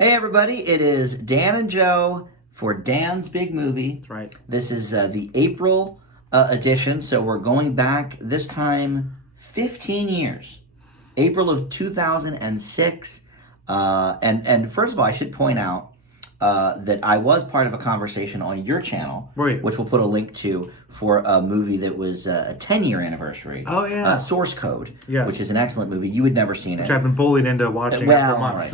Hey everybody, it is Dan and Joe for Dan's Big Movie. That's right. This is the April edition, so we're going back this time 15 years. April of 2006. And first of all, I should point out that I was part of a conversation on your channel, Right. which we'll put a link to for a movie that was a 10-year anniversary. Oh, yeah. Source Code, Yes. which is an excellent movie. You had never seen Which it. I've been bullied into watching for months.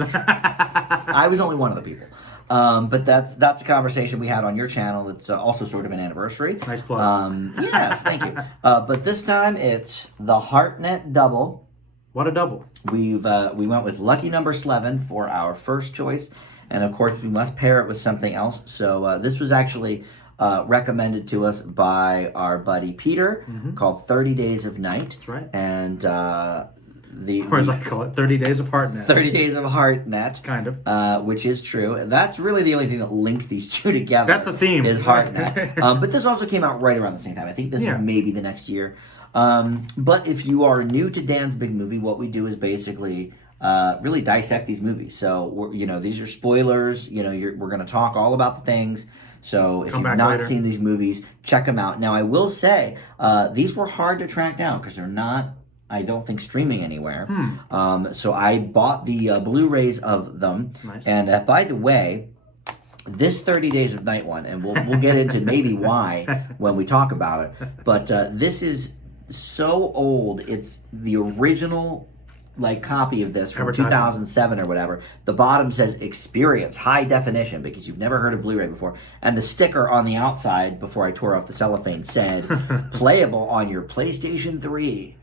I was only one of the people. But that's a conversation we had on your channel. That's also sort of an anniversary. Nice plug. Yes, thank you. But this time it's the Hartnett double. What a double. We went with lucky number Slevin for our first choice. And of course, we must pair it with something else. So this was actually recommended to us by our buddy Peter, called 30 Days of Night. That's right. And Or as I call it, 30 Days of Hartnett. 30 Days of Hartnett. Kind of. Which is true. That's really the only thing that links these two together. That's the theme. Is Hartnett. But this also came out right around the same time. I think this is maybe the next year. But if you are new to Dan's Big Movie, what we do is basically really dissect these movies. So, these are spoilers. We're going to talk all about the things. So if you've not seen these movies, check them out. Now, I will say, these were hard to track down because they're not, I don't think, streaming anywhere. So I bought the Blu-rays of them. Nice. And by the way, this 30 Days of Night one, and we'll get into maybe why when we talk about it, but this is so old. It's the original copy of this from 2007 or whatever. The bottom says experience high definition because you've never heard of Blu-ray before, and the sticker on the outside before I tore off the cellophane said playable on your PlayStation 3.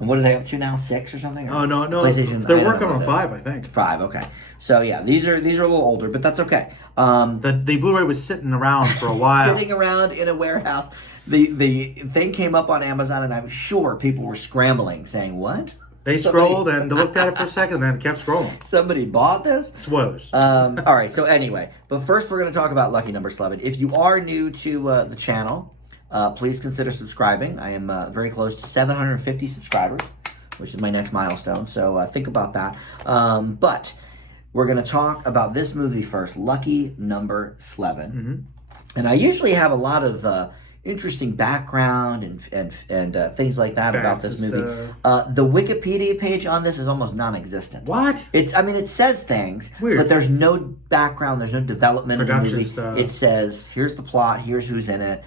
And what are they up to now? 6 or something? Oh no, PlayStation. They're working on 5, I think. 5, okay. So yeah, these are a little older, but that's okay. The Blu-ray was sitting around for a while. Sitting around in a warehouse. The thing came up on Amazon, and I'm sure people were scrambling, saying, "What?" They scrolled and looked at it for a second, and then kept scrolling. Somebody bought this? Spoilers. All right, so anyway, but first we're going to talk about lucky number Slevin. If you are new to the channel, please consider subscribing. I am very close to 750 subscribers, which is my next milestone, so think about that. But we're going to talk about this movie first, Lucky Number Slevin. And I usually have a lot of interesting background and things like that about this movie. The Wikipedia page on this is almost non-existent. What? It says things, Weird. but there's no background, there's no development of the movie. Stuff. It says, here's the plot, here's who's in it,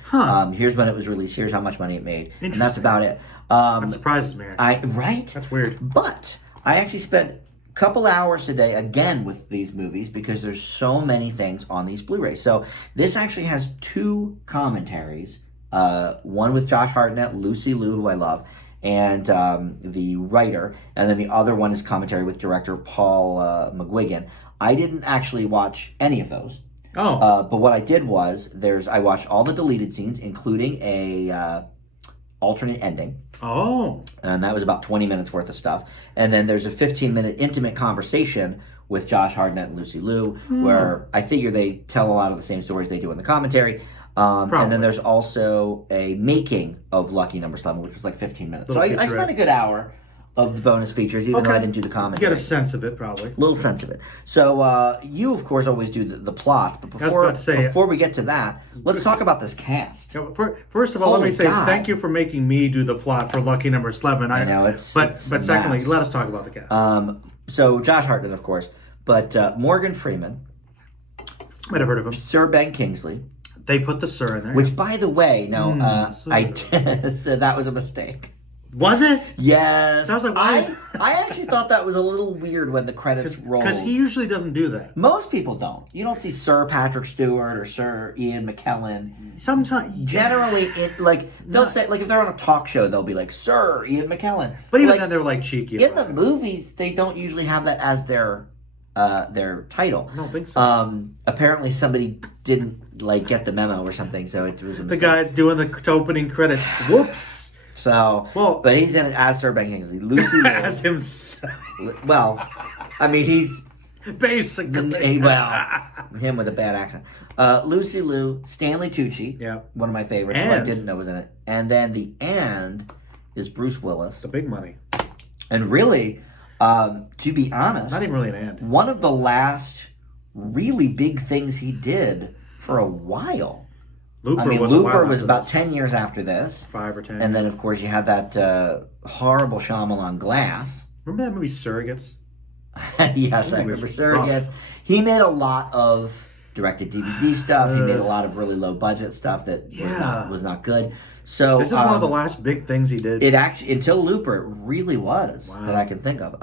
here's when it was released, here's how much money it made, and that's about it. That surprises me. Right? That's weird. But I actually spent couple hours today again with these movies because there's so many things on these Blu-rays. So this actually has 2 commentaries, one with Josh Hartnett, Lucy Liu, who I love, and the writer, and then the other one is commentary with director Paul McGuigan. I didn't actually watch any of those. But what I did was I watched all the deleted scenes, including a alternate ending. And that was about 20 minutes worth of stuff. And then there's a 15-minute intimate conversation with Josh Hartnett and Lucy Liu, where I figure they tell a lot of the same stories they do in the commentary. And then there's also a making of Lucky Number Slevin, which was like 15 minutes. So I spent a good hour of the bonus features, even though I didn't do the commentary. You get a sense of it, probably. Little sense of it. So you, of course, always do the plots. But before we get to that, let's talk about this cast. First of all, let me say thank you for making me do the plot for Lucky Number Slevin. I know, it's secondly, let us talk about the cast. So Josh Hartnett, of course, but Morgan Freeman. Might have heard of him. Sir Ben Kingsley. They put the Sir in there. Which, by the way, I said that was a mistake. Was it? Yes. I was like, why? I actually thought that was a little weird when the credits rolled. Because he usually doesn't do that. Most people don't. You don't see Sir Patrick Stewart or Sir Ian McKellen. Sometimes. Generally, they'll say, if they're on a talk show, they'll be like, Sir Ian McKellen. But even then, they're cheeky. In the movies, they don't usually have that as their title. I don't think so. Apparently somebody didn't get the memo or something, so it was a mistake. The guy's doing the opening credits. Whoops. So, but he's in it as Sir Ben Kingsley. Lucy Liu. As himself. Well, I mean, he's basically him with a bad accent. Lucy Liu, Stanley Tucci, one of my favorites, who I didn't know was in it, and then the is Bruce Willis. The big money. And really, To be honest, not even really an and. One of the last really big things he did for a while. Looper was about 10 years after this. 5 or 10. And then, of course, you had that horrible Shyamalan Glass. Remember that movie Surrogates? Yes, I remember Surrogates. He made a lot of directed DVD stuff. He made a lot of really low budget stuff that was not good. So this is one of the last big things he did. It actually, until Looper, it really was that I can think of.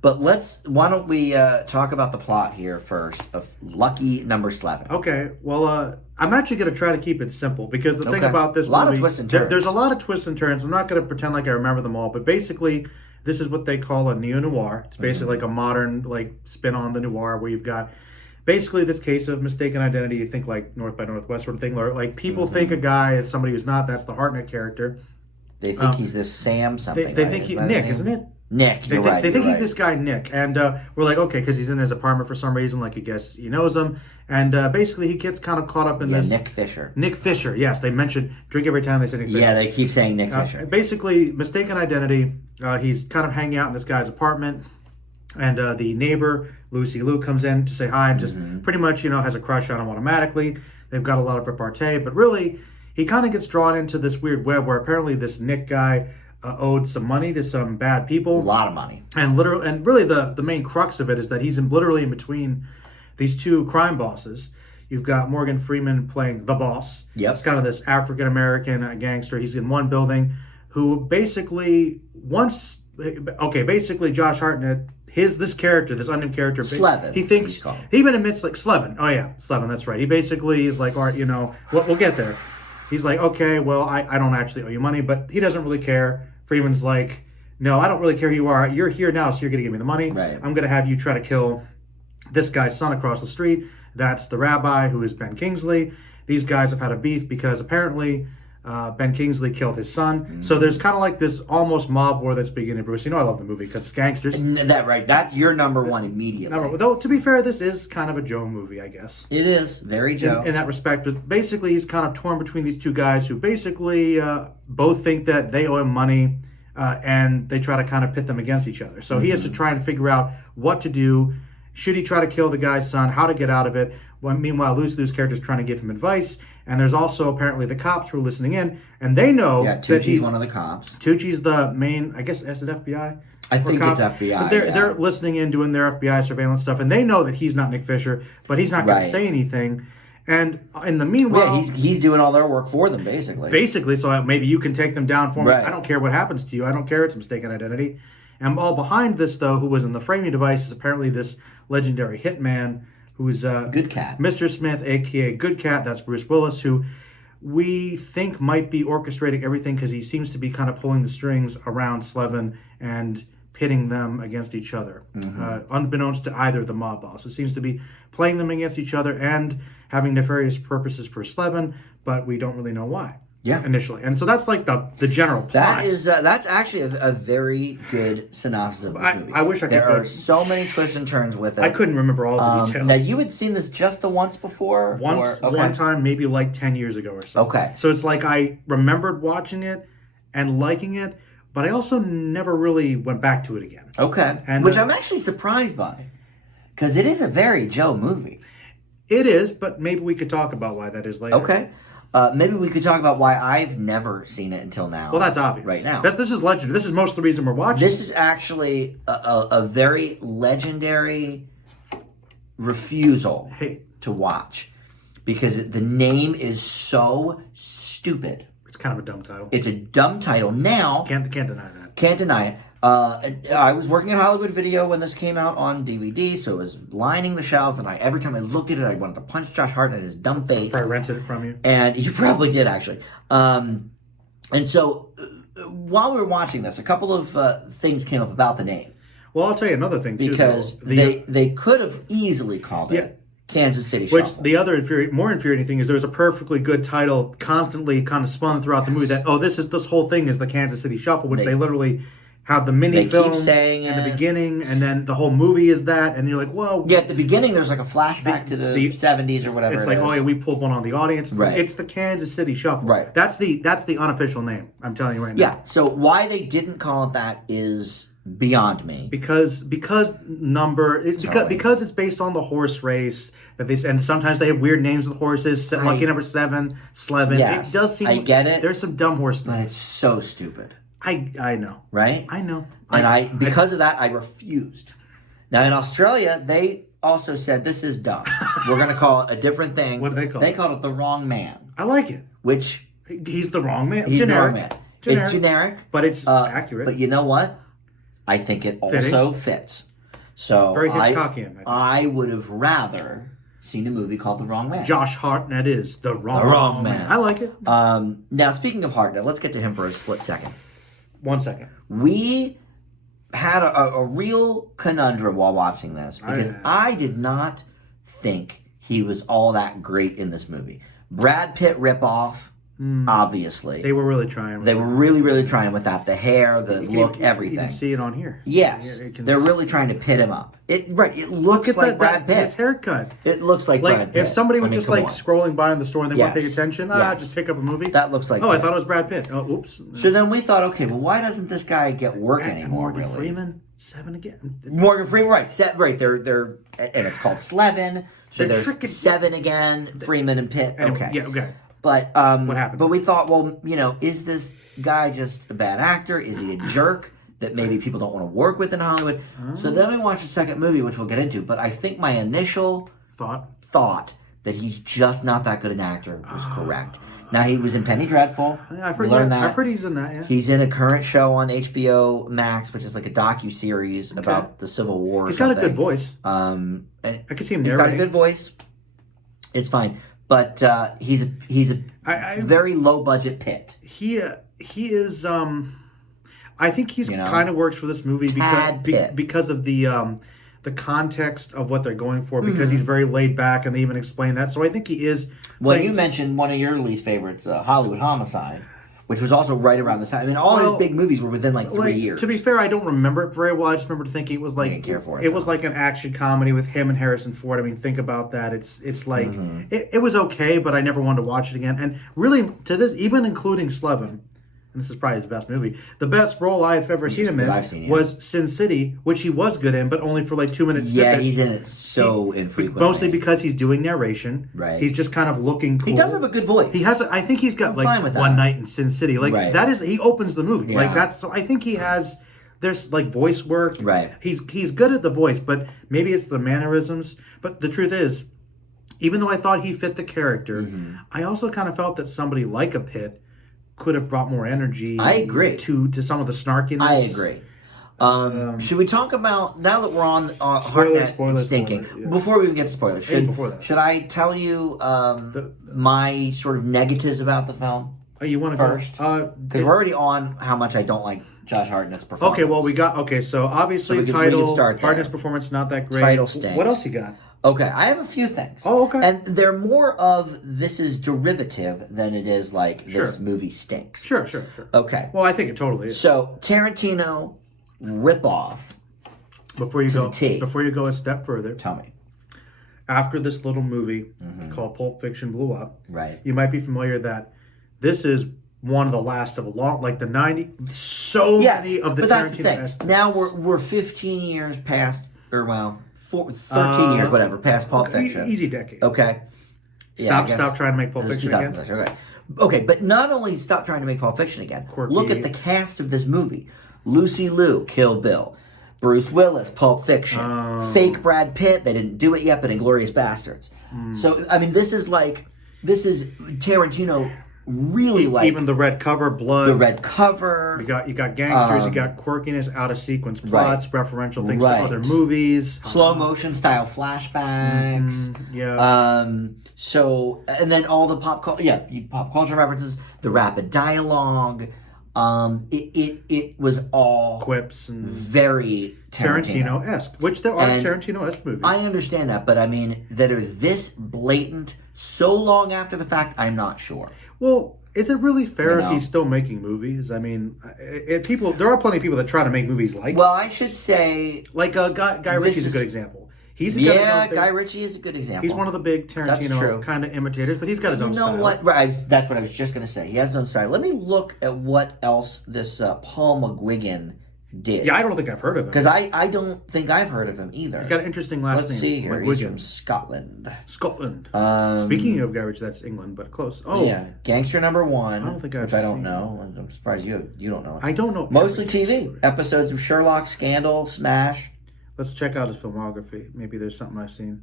But why don't we talk about the plot here first of Lucky Number Slevin? Okay, well, I'm actually going to try to keep it simple because the thing about this movie, a lot of twists and turns. There's a lot of twists and turns. I'm not going to pretend like I remember them all, but basically, this is what they call a neo-noir. It's basically like a modern spin on the noir where you've got basically this case of mistaken identity. You think like North by Northwest sort of thing, or like people think a guy is somebody who's not. That's the Hartnett character. They think he's this Sam something. They think he's Nick, isn't it? Nick, They think he's this guy Nick, and we're like, okay, because he's in his apartment for some reason, like I guess he knows him, and basically he gets kind of caught up in this. Nick Fisher. Nick Fisher, yes, they mention drink every time they say Nick Fisher. Yeah, they keep saying Nick Fisher. Basically, mistaken identity. He's kind of hanging out in this guy's apartment, and the neighbor Lucy Liu comes in to say hi, and just pretty much has a crush on him automatically. They've got a lot of repartee, but really he kind of gets drawn into this weird web where apparently this Nick guy owed some money to some bad people. A lot of money. And really the main crux of it is that he's literally in between these two crime bosses. You've got Morgan Freeman playing the boss. Yep. It's kind of this African-American gangster. He's in one building who basically basically Josh Hartnett, this character, this unnamed character, Slevin, he thinks, he even admits Slevin. Oh yeah, Slevin, that's right. He basically is like, all right, we'll get there. He's like, okay, well, I don't actually owe you money, but he doesn't really care. Freeman's like, no, I don't really care who you are. You're here now, so you're going to give me the money. Right. I'm going to have you try to kill this guy's son across the street. That's the rabbi, who is Ben Kingsley. These guys have had a beef because apparently Ben Kingsley killed his son. So there's kind of like this almost mob war that's beginning. Bruce, I love the movie because it's gangsters. That's your number one immediately. Though, to be fair, this is kind of a Joe movie, I guess. It is. Very Joe. In that respect. But basically, he's kind of torn between these two guys who basically both think that they owe him money, and they try to kind of pit them against each other. So he has to try and figure out what to do. Should he try to kill the guy's son? How to get out of it? Meanwhile, Lucy's character is trying to give him advice. And there's also apparently the cops who are listening in, and they know that Tucci's one of the cops. Tucci's the main, I guess, is it FBI? I think it's FBI. But they're listening in, doing their FBI surveillance stuff, and they know that he's not Nick Fisher, but he's not going to say anything. And in the meanwhile, he's doing all their work for them, basically. Basically, so maybe you can take them down for me. Right. I don't care what happens to you. I don't care. It's a mistaken identity. And all behind this, though, who was in the framing device, is apparently this legendary hitman who's Good Cat. Mr. Smith, a.k.a. Good Cat. That's Bruce Willis, who we think might be orchestrating everything because he seems to be kind of pulling the strings around Slevin and pitting them against each other. Unbeknownst to either of the mob bosses. Seems to be playing them against each other and having nefarious purposes for Slevin, but we don't really know why. Initially. And so that's like the general plot. That's actually a very good synopsis of this movie. I wish I could. There are so many twists and turns with it. I couldn't remember all the details. Now, you had seen this just the once before? One time, maybe like 10 years ago or so. Okay. So it's like I remembered watching it and liking it, but I also never really went back to it again. Okay. Which I'm actually surprised by, because it is a very Joe movie. It is, but maybe we could talk about why that is later. Okay. Maybe we could talk about why I've never seen it until now. Well, that's obvious. Right now. This is legendary. This is most of the reason we're watching. This is actually a very legendary refusal to watch, because the name is so stupid. It's kind of a dumb title. It's a dumb title. Now, can't deny that. Can't deny it. I was working at Hollywood Video when this came out on DVD, so it was lining the shelves, and every time I looked at it, I wanted to punch Josh Hartnett in his dumb face. Probably rented it from you. And you probably did, actually. And so, while we were watching this, a couple of things came up about the name. Well, I'll tell you another thing, too. Because they could have easily called it Kansas City Shuffle. Which, the other more infuriating thing is there was a perfectly good title constantly kind of spun throughout the movie that, this whole thing is the Kansas City Shuffle, which they literally have the mini film in the beginning, and then the whole movie is that, and you're like, whoa. Yeah, at the beginning, there's like a flashback to the 70s or whatever. It's like, we pulled one on the audience. Right. It's the Kansas City Shuffle. Right. That's the unofficial name, I'm telling you right now. Yeah, so why they didn't call it that is beyond me. Because it's based on the horse race that and sometimes they have weird names with horses. Lucky number 7, Slevin. Yes, it does seem I get it. There's some dumb horse But names. it's so stupid. I know. Right? I know. And because of that, I refused. Now in Australia, they also said this is dumb. We're going to call it a different thing. What do they call it? They called it The Wrong Man. I like it. Which he's the wrong man. He's generic. the wrong man. Generic. It's generic, but it's accurate. But you know what? I think it also fits. So very Hitchcockian. I would have rather seen a movie called The Wrong Man. Josh Hartnett is the wrong man. I like it. Now, speaking of Hartnett, let's get to him for a split second. 1 second. We had a real conundrum while watching this because I did not think he was all that great in this movie. Brad Pitt ripoff, obviously. They were really trying. They were really, really trying with that. The hair, the look, everything. You can see it on here. Yes. They're really trying to pit him up. It looks like Brad Pitt. His haircut. It looks like Brad Pitt. If somebody was just scrolling by in the store and they weren't paying attention, just pick up a movie. That looks like I thought it was Brad Pitt. Oh, oops. So then we thought, okay, well, why doesn't this guy get work anymore, Morgan really? Freeman, 7 again. Morgan Freeman, right. Right. They're and it's called Slevin. So there's 7 again, Freeman and Pitt. Okay. Yeah, okay. But what happened? But we thought, well, is this guy just a bad actor? Is he a jerk that maybe people don't want to work with in Hollywood? So then we watched the second movie, which we'll get into. But I think my initial thought that he's just not that good an actor was correct. Now, he was in Penny Dreadful. I've heard he's in that, yeah. He's in a current show on HBO Max, which is like a docu-series about the Civil War. He's got a good voice. And I can see him narrating. He's got a good voice. It's fine. But he's a very low-budget Pitt. He is... I think he's kind of works for this movie because of the context of what they're going for, because he's very laid back, and they even explain that. So I think he is... Well, you mentioned one of your least favorites, Hollywood Homicide, which was also right around this time. I mean, all his big movies were within 3 years. To be fair, I don't remember it very well. I just remember thinking it was like... I didn't care for it. It was like an action comedy with him and Harrison Ford. I mean, think about that. It's like... It was okay, but I never wanted to watch it again. And really, to this, even including Slevin... and this is probably his best movie, the best role I've ever seen him in was Sin City, which he was good in, but only for 2 minutes. Yeah, he's in it so infrequently. Mostly because he's doing narration. Right. He's just kind of looking cool. He does have a good voice. He has. I think he's got One Night in Sin City. That is. He opens the movie. Yeah. So I think he has. There's voice work. Right. He's good at the voice, but maybe it's the mannerisms. But the truth is, even though I thought he fit the character, I also kind of felt that somebody like a Pitt could have brought more energy. I agree. To some of the snarkiness. I agree. Should we talk about, now that we're on Hartnett stinking, before we even get to spoilers, should I tell you my sort of negatives about the film? You want to first? Because we're already on how much I don't like Josh Hartnett's performance. Okay, well, so obviously title, Hartnett's performance not that great. Title stinks. What else you got? Okay, I have a few things. Oh, okay. And they're more of this is derivative than it is this movie stinks. Sure. Okay. Well, I think it totally is. So, Tarantino ripoff. Before you go a step further, tell me. After this little movie called Pulp Fiction blew up, right? You might be familiar that this is one of the last of a long, the 90s. So many of the Tarantino. But that's the thing. Now we're 15 years past, 13 years, whatever, past Pulp Fiction. Easy decade. Okay. Stop trying to make Pulp Fiction again. Okay, but not only stop trying to make Pulp Fiction again. Look at the cast of this movie. Lucy Liu, Kill Bill. Bruce Willis, Pulp Fiction. Fake Brad Pitt, they didn't do it yet, but Inglourious Bastards. So, I mean, this is Tarantino really even the red cover, blood. The red cover. You got gangsters. You got quirkiness, out of sequence plots, referential things to other movies, slow motion style flashbacks. So and then all the pop culture references, the rapid dialogue. It was all quips and very Tarantino-esque, which there are Tarantino-esque movies. I understand that, but I mean that are this blatant so long after the fact, I'm not sure. Well, is it really fair if he's still making movies? I mean, there are plenty of people that try to make movies like. Well, I should say, Guy Ritchie's a good example. Guy Ritchie is a good example. He's one of the big Tarantino kind of imitators, but he's got his own style. You know what? Right, that's what I was just going to say. He has his own style. Let me look at what else this Paul McGuigan did. Yeah, I don't think I've heard of him. Because I don't think I've heard of him either. He's got an interesting last name. Let's see here. He's Wigan. from Scotland. Scotland. Speaking of Garage, that's England, but close. Oh, yeah. Gangster number 1. I don't think I've which I don't seen know. I'm surprised you don't know it. I don't know. Mostly TV. Episodes of Sherlock, Scandal, Smash. Let's check out his filmography. Maybe there's something I've seen.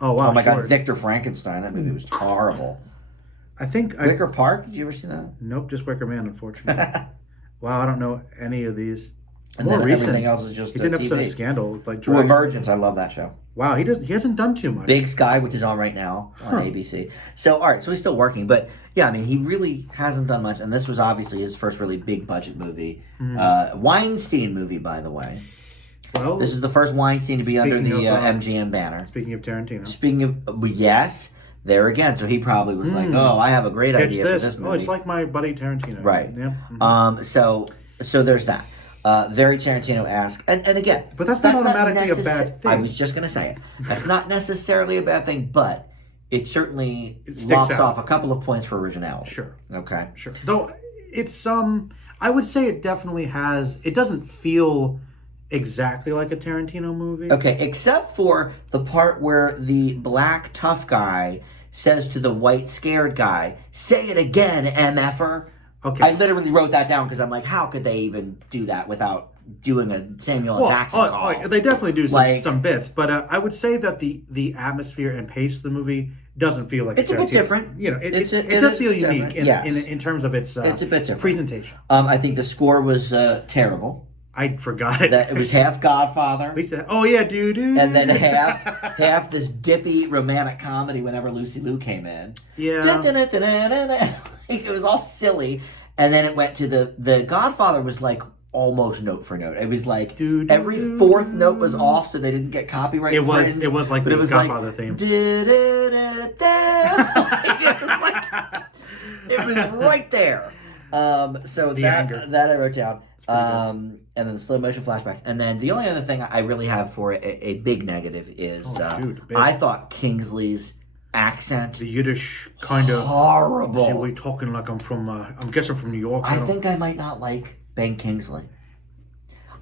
Oh, wow. Oh, my God. Victor Frankenstein. That movie was horrible. I think Wicker Park? Did you ever see that? Nope, just Wicker Man, unfortunately. Wow, I don't know any of these. And More then recent. everything else is just He did an episode of TV. Scandal, like True Emergence. I love that show. Wow, he hasn't done too much. Big Sky, which is on right now on ABC. So, all right, so he's still working. But, yeah, I mean, he really hasn't done much. And this was obviously his first really big budget movie. Weinstein movie, by the way. Well, This is the first Weinstein to be under the speaking of, MGM banner. Speaking of Tarantino. Speaking of, yes, there again. So he probably was like, oh, I have a great Catch idea this. for this movie. Oh, it's like my buddy Tarantino. Right. Yep. Mm-hmm. So there's that. Very Tarantino-esque. And again, But that's not automatically a bad thing. I was just going to say it. That's not necessarily a bad thing, but it certainly sticks lops out. off a couple of points for originality. Sure. Okay. Sure. Though it's I would say it definitely has. It doesn't feel exactly like a Tarantino movie. Okay, except for the part where the black tough guy says to the white scared guy, "Say it again, MFer." Okay. I literally wrote that down because I'm like, how could they even do that without doing a Samuel L. Jackson call? They definitely do Like- some bits, but I would say that the atmosphere and pace of the movie doesn't feel like It's a Tarantino. bit different. You know, it It does is feel unique different, yes. in terms of its It's a bit different. presentation. I think the score was terrible. I forgot it. That it was half Godfather, Lisa, oh yeah, dude. and then half this dippy romantic comedy whenever Lucy Liu came in. Yeah. It was all silly, and then it went to the Godfather was like almost note for note. It was like every fourth note was off, so they didn't get copyright. It was infringed. like But the it was Godfather like, theme. It was right there. So anger. that I wrote down. And then the slow motion flashbacks. And then the only other thing I really have for a big negative is big. I thought Kingsley's accent The Yiddish kind of. horrible. See, we're talking like I'm guessing from New York. I think I might not like Ben Kingsley.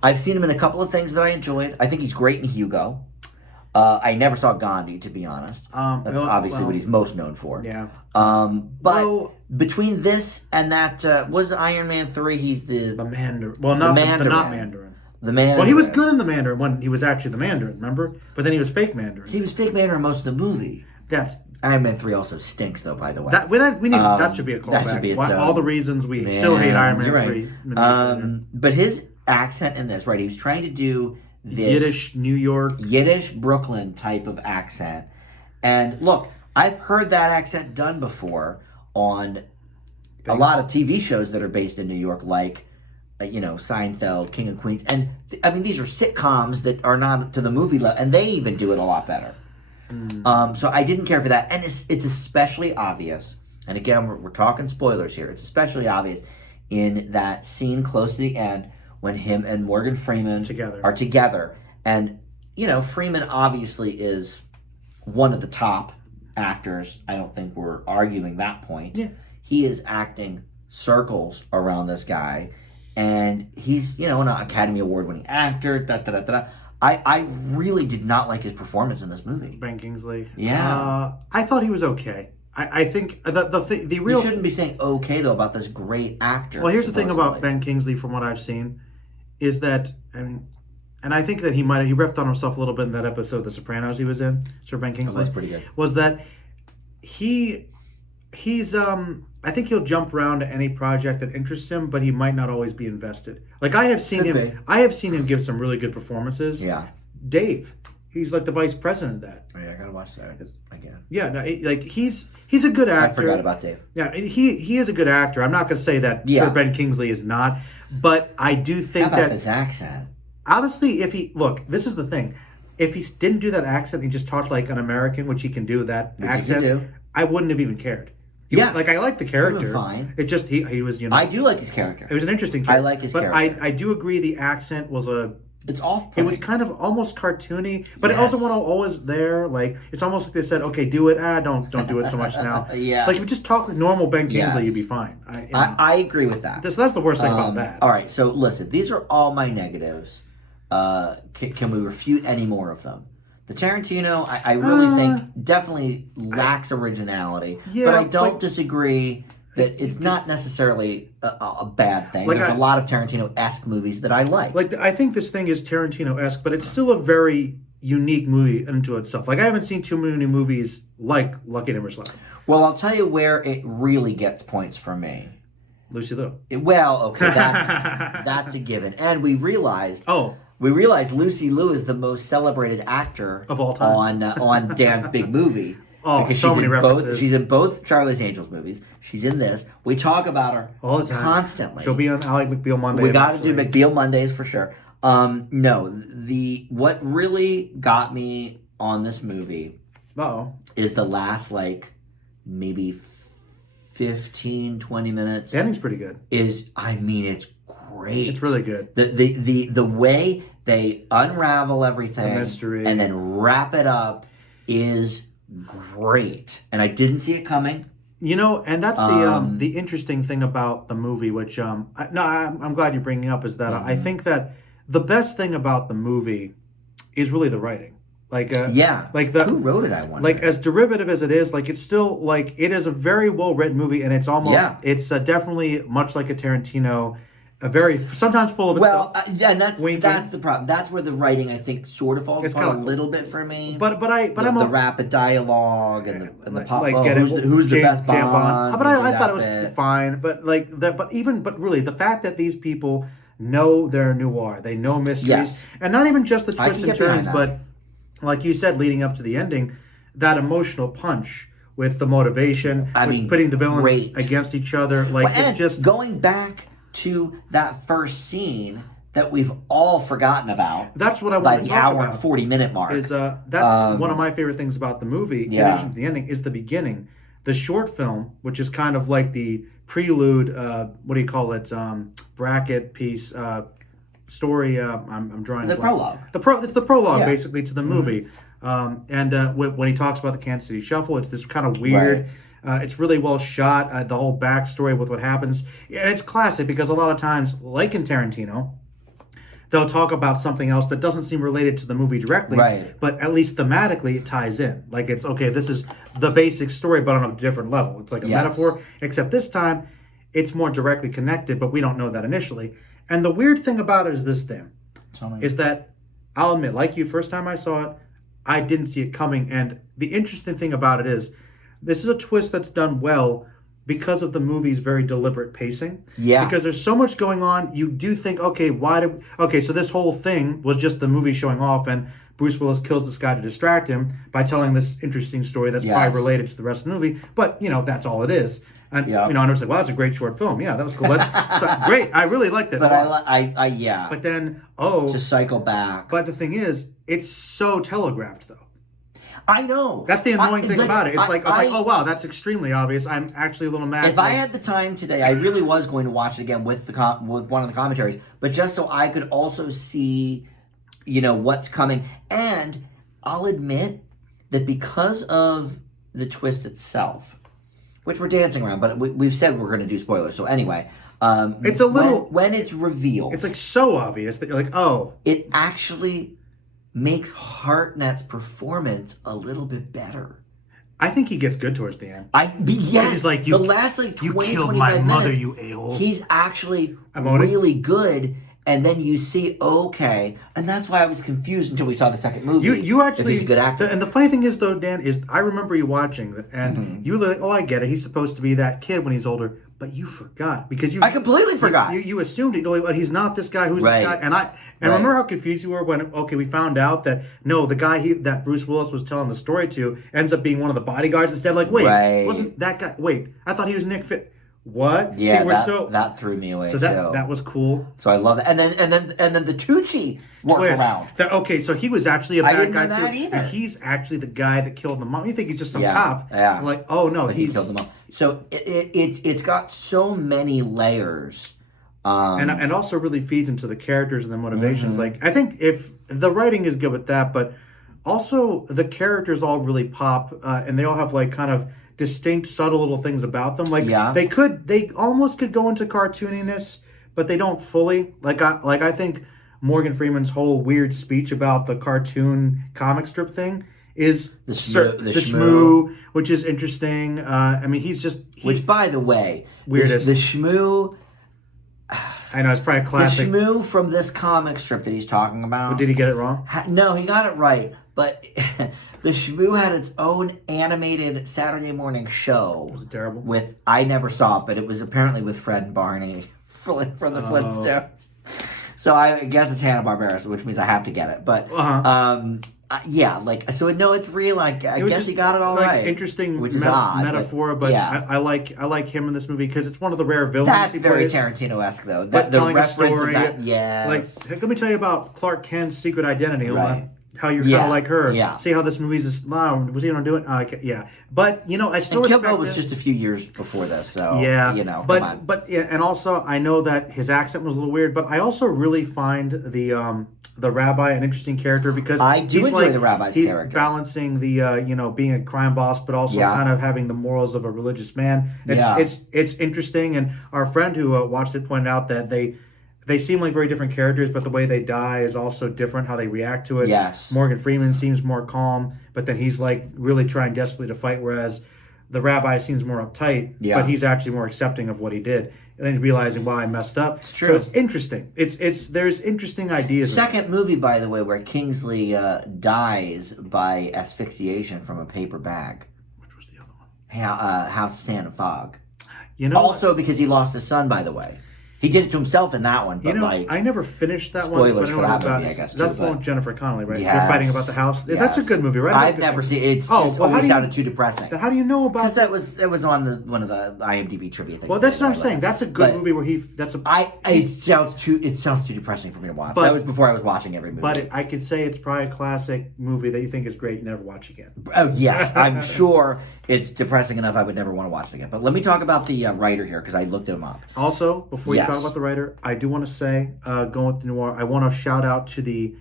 I've seen him in a couple of things that I enjoyed. I think he's great in Hugo. I never saw Gandhi, to be honest. That's obviously what he's most known for. Yeah. But between this and that, was Iron Man 3, he's the Mandarin. Well, not the Mandarin. not Mandarin. The Mandarin. Well, he was good in the Mandarin when he was actually the Mandarin, remember? But then he was fake Mandarin. He was fake Mandarin most of the movie. That's Iron Man 3 also stinks, though, by the way. that. We need that should be a callback. That should be its all the reasons we still hate Iron Man you're 3. right. But his accent in this, right? He was trying to do this Yiddish New York. Yiddish Brooklyn type of accent. And look, I've heard that accent done before on a lot of TV shows that are based in New York, like Seinfeld, King of Queens, and I mean these are sitcoms that are not to the movie level, and they even do it a lot better. So I didn't care for that, and it's especially obvious. And again, we're talking spoilers here. It's especially obvious in that scene close to the end when him and Morgan Freeman are together, and Freeman obviously is one of the top actors. I don't think we're arguing that point. Yeah. He is acting circles around this guy, and he's an Academy Award-winning actor. I really did not like his performance in this movie. Ben Kingsley. Yeah. I thought he was okay. I think the real. You shouldn't be saying okay though about this great actor. Well, here's the thing about Ben Kingsley, from what I've seen, is that and I think that he riffed on himself a little bit in that episode of The Sopranos he was in. Sir Ben Kingsley. That was pretty good. Was that he's I think he'll jump around to any project that interests him, but he might not always be invested. Like I have seen him give some really good performances. Yeah. Dave, he's like the vice president of that. Oh yeah, I gotta watch that again. Yeah, no, he's a good actor. I forgot about Dave. Yeah, he is a good actor. I'm not going to say that Sir Ben Kingsley is not, but I do think How about that this accent? honestly, this is the thing. If he didn't do that accent, he just talked like an American, which he can do that accent. I wouldn't have even cared. I like the character. Fine. It just he was I do like his character. It was an interesting character. I like his character. I do agree the accent was a It's off. It was kind of almost cartoony, but it Yes. also wasn't always there. Like it's almost like they said, "Okay, do it. Don't do it so much now." Yeah. Like if you just talk like normal Ben Kingsley, Yes. you'd be fine. I agree with that. So that's the worst thing about that. All right, so listen, these are all my negatives. Can we refute any more of them? The Tarantino, I really think definitely lacks originality, yeah, but I don't like- disagree that it's not necessarily a bad thing. Like There's a lot of Tarantino-esque movies that I like. Like I think this thing is Tarantino-esque, but it's still a very unique movie unto itself. Like I haven't seen too many movies like Lucky Number 11. Well, I'll tell you where it really gets points for me. Lucy Liu. Okay, that's a given. And we realized Lucy Liu is the most celebrated actor of all time on Dan's big movie. Oh, because so many references. She's in both Charlie's Angels movies. She's in this. We talk about her all the time, constantly. She'll be on Alec McBeal Mondays. We got to do McBeal Mondays for sure. No, what really got me on this movie is the last maybe 15, 20 minutes. The ending's pretty good. It's great. It's really good. The way they unravel everything, the mystery, and then wrap it up is great. And I didn't see it coming. And that's the interesting thing about the movie, which I'm glad you're bringing up, is that I think that the best thing about the movie is really the writing. Who wrote it? I wonder. Like as derivative as it is, it's still it is a very well written movie, and it's almost it's definitely much like a Tarantino. A very sometimes full of itself. And that's the problem. That's where the writing, I think, sort of falls apart a little bit for me. But the rapid dialogue and the pop. Who's the best Bond? Bond? But I thought it was fine. But really, the fact that these people know their noir, they know mysteries, and not even just the twists and turns, but like you said, leading up to the ending, that emotional punch with the motivation, putting the villains against each other, it's just going back to that first scene that we've all forgotten about. That's what I want to talk about. By the hour and 40-minute mark. That's one of my favorite things about the movie, in addition to the ending, is the beginning. The short film, which is kind of like the prelude, bracket piece, story, I'm drawing... The prologue. It's the prologue, basically, to the movie. When he talks about the Kansas City Shuffle, it's this kind of weird... Right. It's really well shot, the whole backstory with what happens. And it's classic because a lot of times, like in Tarantino, they'll talk about something else that doesn't seem related to the movie directly, but at least thematically it ties in. It's, okay, this is the basic story, but on a different level. It's like a metaphor, except this time it's more directly connected, but we don't know that initially. And the weird thing about it is this, Dan, is that I'll admit, like you, first time I saw it, I didn't see it coming. And the interesting thing about it is, this is a twist that's done well because of the movie's very deliberate pacing. Yeah. Because there's so much going on, you do think, so this whole thing was just the movie showing off, and Bruce Willis kills this guy to distract him by telling this interesting story that's probably related to the rest of the movie. But, that's all it is. And, and I was like, well, that's a great short film. Yeah, that was cool. That's great. I really liked it. But But then, to cycle back. But the thing is, it's so telegraphed, though. I know. That's the annoying thing about it. It's oh wow, that's extremely obvious. I'm actually a little mad. If I had the time today, I really was going to watch it again with one of the commentaries, but just so I could also see, what's coming. And I'll admit that because of the twist itself, which we're dancing around, but we've said we're going to do spoilers. So anyway, it's a little when it's revealed, it's so obvious that you're like, oh, it actually makes Hartnett's performance a little bit better. I think he gets good towards the end. He's like, the last 20, you killed 25 my minutes, mother, you a-hole. He's actually really good, and then you see, and that's why I was confused until we saw the second movie. You actually, he's a good actor. And the funny thing is, though, Dan, is I remember you watching, and you were like, I get it. He's supposed to be that kid when he's older. But you forgot because I completely forgot. You assumed he's not this guy. Who's this guy? And remember how confused you were when we found out that the guy that Bruce Willis was telling the story to ends up being one of the bodyguards instead. Wasn't that guy? Wait, I thought he was Nick Fit. What? Yeah, that threw me away. So that was cool. So I love it. And then the Tucci workaround. So he was actually a bad guy too. Either. And he's actually the guy that killed the mom. You think he's just some cop? Yeah. I'm like, oh no, he killed the mom. So it's got so many layers And also really feeds into the characters and the motivations. Mm-hmm. Like, I think if the writing is good with that, but also the characters all really pop, and they all have like kind of distinct, subtle little things about them. Like they almost could go into cartooniness, but they don't fully. I think Morgan Freeman's whole weird speech about the cartoon comic strip thing is the shmoo, which is interesting. I mean, which, by the way, weirdest. The shmoo. I know, it's probably a classic. The shmoo from this comic strip that he's talking about. Did he get it wrong? No, he got it right. But the shmoo had its own animated Saturday morning show. Was it terrible? I never saw it, but it was apparently with Fred and Barney from the Flintstones. So I guess it's Hanna-Barbera, which means I have to get it. But yeah, no, it's real. I guess he got it all right. Interesting, which is odd, metaphor, but yeah. I like him in this movie because it's one of the rare villains. That's very Tarantino-esque, though. But the telling reference a story, of that, yes. Like, let me tell you about Clark Kent's secret identity. Right. How you're kind of like her. Yeah. See how this movie's was he gonna do it? Yeah. But I still and respect Kill Bill was just a few years before this, so yeah. But and also I know that his accent was a little weird, but I also really find the rabbi an interesting character because I do enjoy the rabbi's character. He's balancing the being a crime boss, but also kind of having the morals of a religious man. It's interesting, and our friend who watched it pointed out that they seem like very different characters, but the way they die is also different, how they react to it. Yes. Morgan Freeman seems more calm, but then he's like really trying desperately to fight, whereas the rabbi seems more uptight, but he's actually more accepting of what he did. And then realizing, wow, I messed up. It's true. So it's interesting. There's interesting ideas. Second movie, by the way, where Kingsley dies by asphyxiation from a paper bag. Which was the other one? House of Sand and Fog. Also because he lost his son, by the way. He did it to himself in that one, but I never finished that one. Spoilers for that movie, I guess. That's the one with Jennifer Connelly, right? Yes, They're fighting about the house. Yes. That's a good movie, right? I've never seen it. It's just always sounded too depressing. How do you know about? Because that was on one of the IMDb trivia things. Well, that's what I'm saying. That's a good movie where it sounds too depressing for me to watch. That was before I was watching every movie. But I could say it's probably a classic movie that you think is great, you never watch again. Oh yes, I'm sure it's depressing enough I would never want to watch it again. But let me talk about the writer here because I looked him up. Also, before you talk about the writer, I do want to say, going with the noir, I want to shout out to the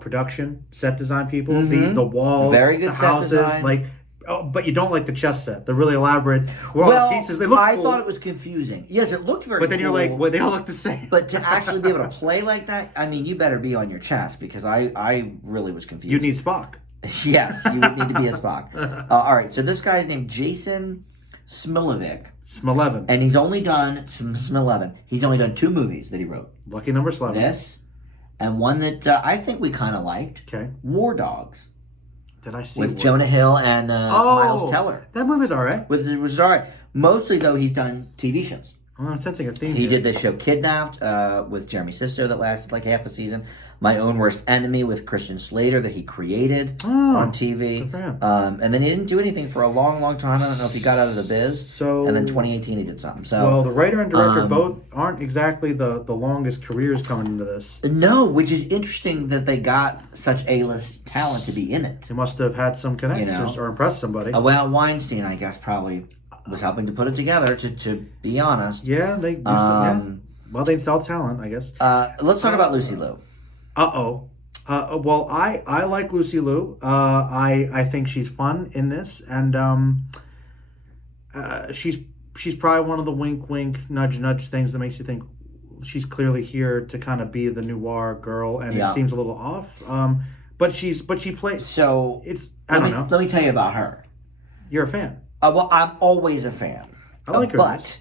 production, set design people, the walls, very good the set houses, design. But you don't like the chess set. The really elaborate pieces. They look cool. Thought it was confusing. Yes, it looked very cool. But then you're like, well, they all look the same. But to actually be able to play like that, I mean, you better be on your chest because I really was confused. You need Spock. Yes, you would need to be a Spock. All right, so this guy's named Jason Smilevin. And he's only done He's only done 2 movies that he wrote. Lucky number Slevin. This, and one that I think we kind of liked. Okay. War Dogs. Did I see with Jonah Hill and Miles Teller? That movie's all right. It was all right. Mostly though, he's done TV shows. Oh, I'm sensing a theme. He did the show Kidnapped with Jeremy Sisto that lasted like half a season. My Own Worst Enemy with Christian Slater that he created on TV. Good for him. And then he didn't do anything for a long, long time. I don't know if he got out of the biz. And then 2018 he did something. So the writer and director both aren't exactly the longest careers coming into this. No, which is interesting that they got such A-list talent to be in it. They must have had some connections or impressed somebody. Well, Weinstein, I guess, probably was helping to put it together, to be honest. Yeah, they Well, they sell talent, I guess. Let's talk about Lucy Liu. Well, I like Lucy Liu. I think she's fun in this, and she's probably one of the wink wink nudge nudge things that makes you think she's clearly here to kind of be the noir girl, and it seems a little off. But she plays. So I don't know. Let me tell you about her. You're a fan. Well, I'm always a fan. I like her. But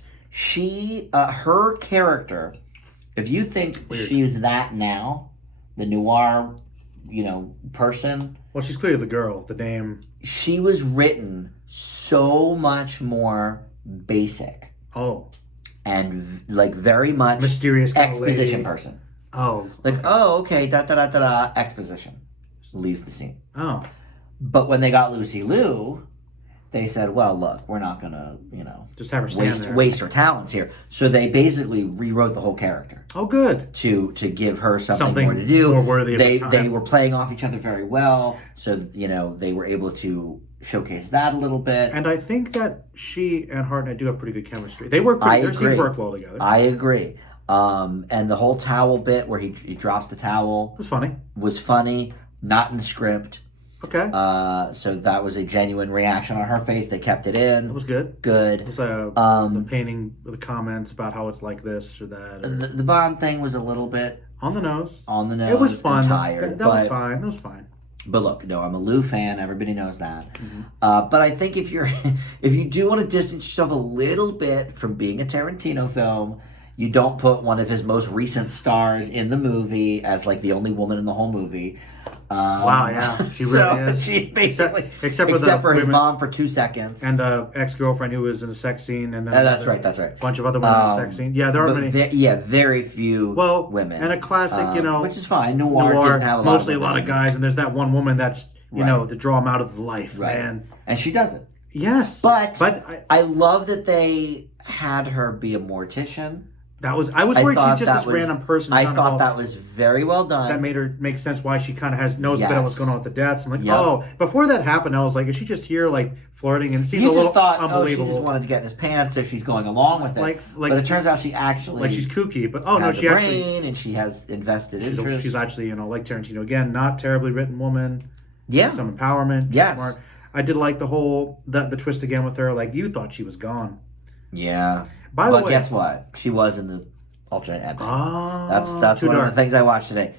her character, if you think she's that now, the noir, person. Well, she's clearly the girl, the dame. She was written so much more basic. Oh. And very much mysterious exposition person. Oh. Okay, exposition. Leaves the scene. Oh. But when they got Lucy Liu, they said, well, look, we're not going to, just have her waste her talents here. So they basically rewrote the whole character. Oh, good. To give her something more to do. More worthy of the time. They were playing off each other very well. So, they were able to showcase that a little bit. And I think that she and Hartnett do have pretty good chemistry. Their scenes work well together. I agree. And the whole towel bit where he drops the towel It was funny. was funny, not in the script. Okay. So that was a genuine reaction on her face. They kept it in. It was good. Good. It was the painting, the comments about how it's like this or that. Or... The Bond thing was a little bit on the nose. On the nose. It was fun. And tired. That was fine. It was fine. But look, no, I'm a Lou fan. Everybody knows that. But I think if you do want to distance yourself a little bit from being a Tarantino film, you don't put one of his most recent stars in the movie as like the only woman in the whole movie. Wow, yeah, she really is. She basically, except for his mom for 2 seconds, and the ex-girlfriend who was in a sex scene, and then that's right. A bunch of other women in a sex scene. Yeah, there are many. Very few. Women, and a classic, which is fine. Noir didn't have mostly a lot of guys, and there's that one woman that's to draw them out of the life, right. Man, and she does it. Yes, but I love that they had her be a mortician. I was worried she's just this random person. I thought that was very well done. That made her make sense why she kind of knows a bit of what's going on with the deaths. I'm like, oh, before that happened, I was like, is she just here like flirting? And it seems a little unbelievable. She just wanted to get in his pants, so she's going along with it. But it turns out she actually she's kooky. But she actually and she has invested interest. She's actually like Tarantino again, not terribly written woman. Yeah, some empowerment. Yes, smart. I did like the whole the twist again with her. Like you thought she was gone. Yeah. By the way, guess what? She was in the alternate ending. Oh, that's one of the things I watched today.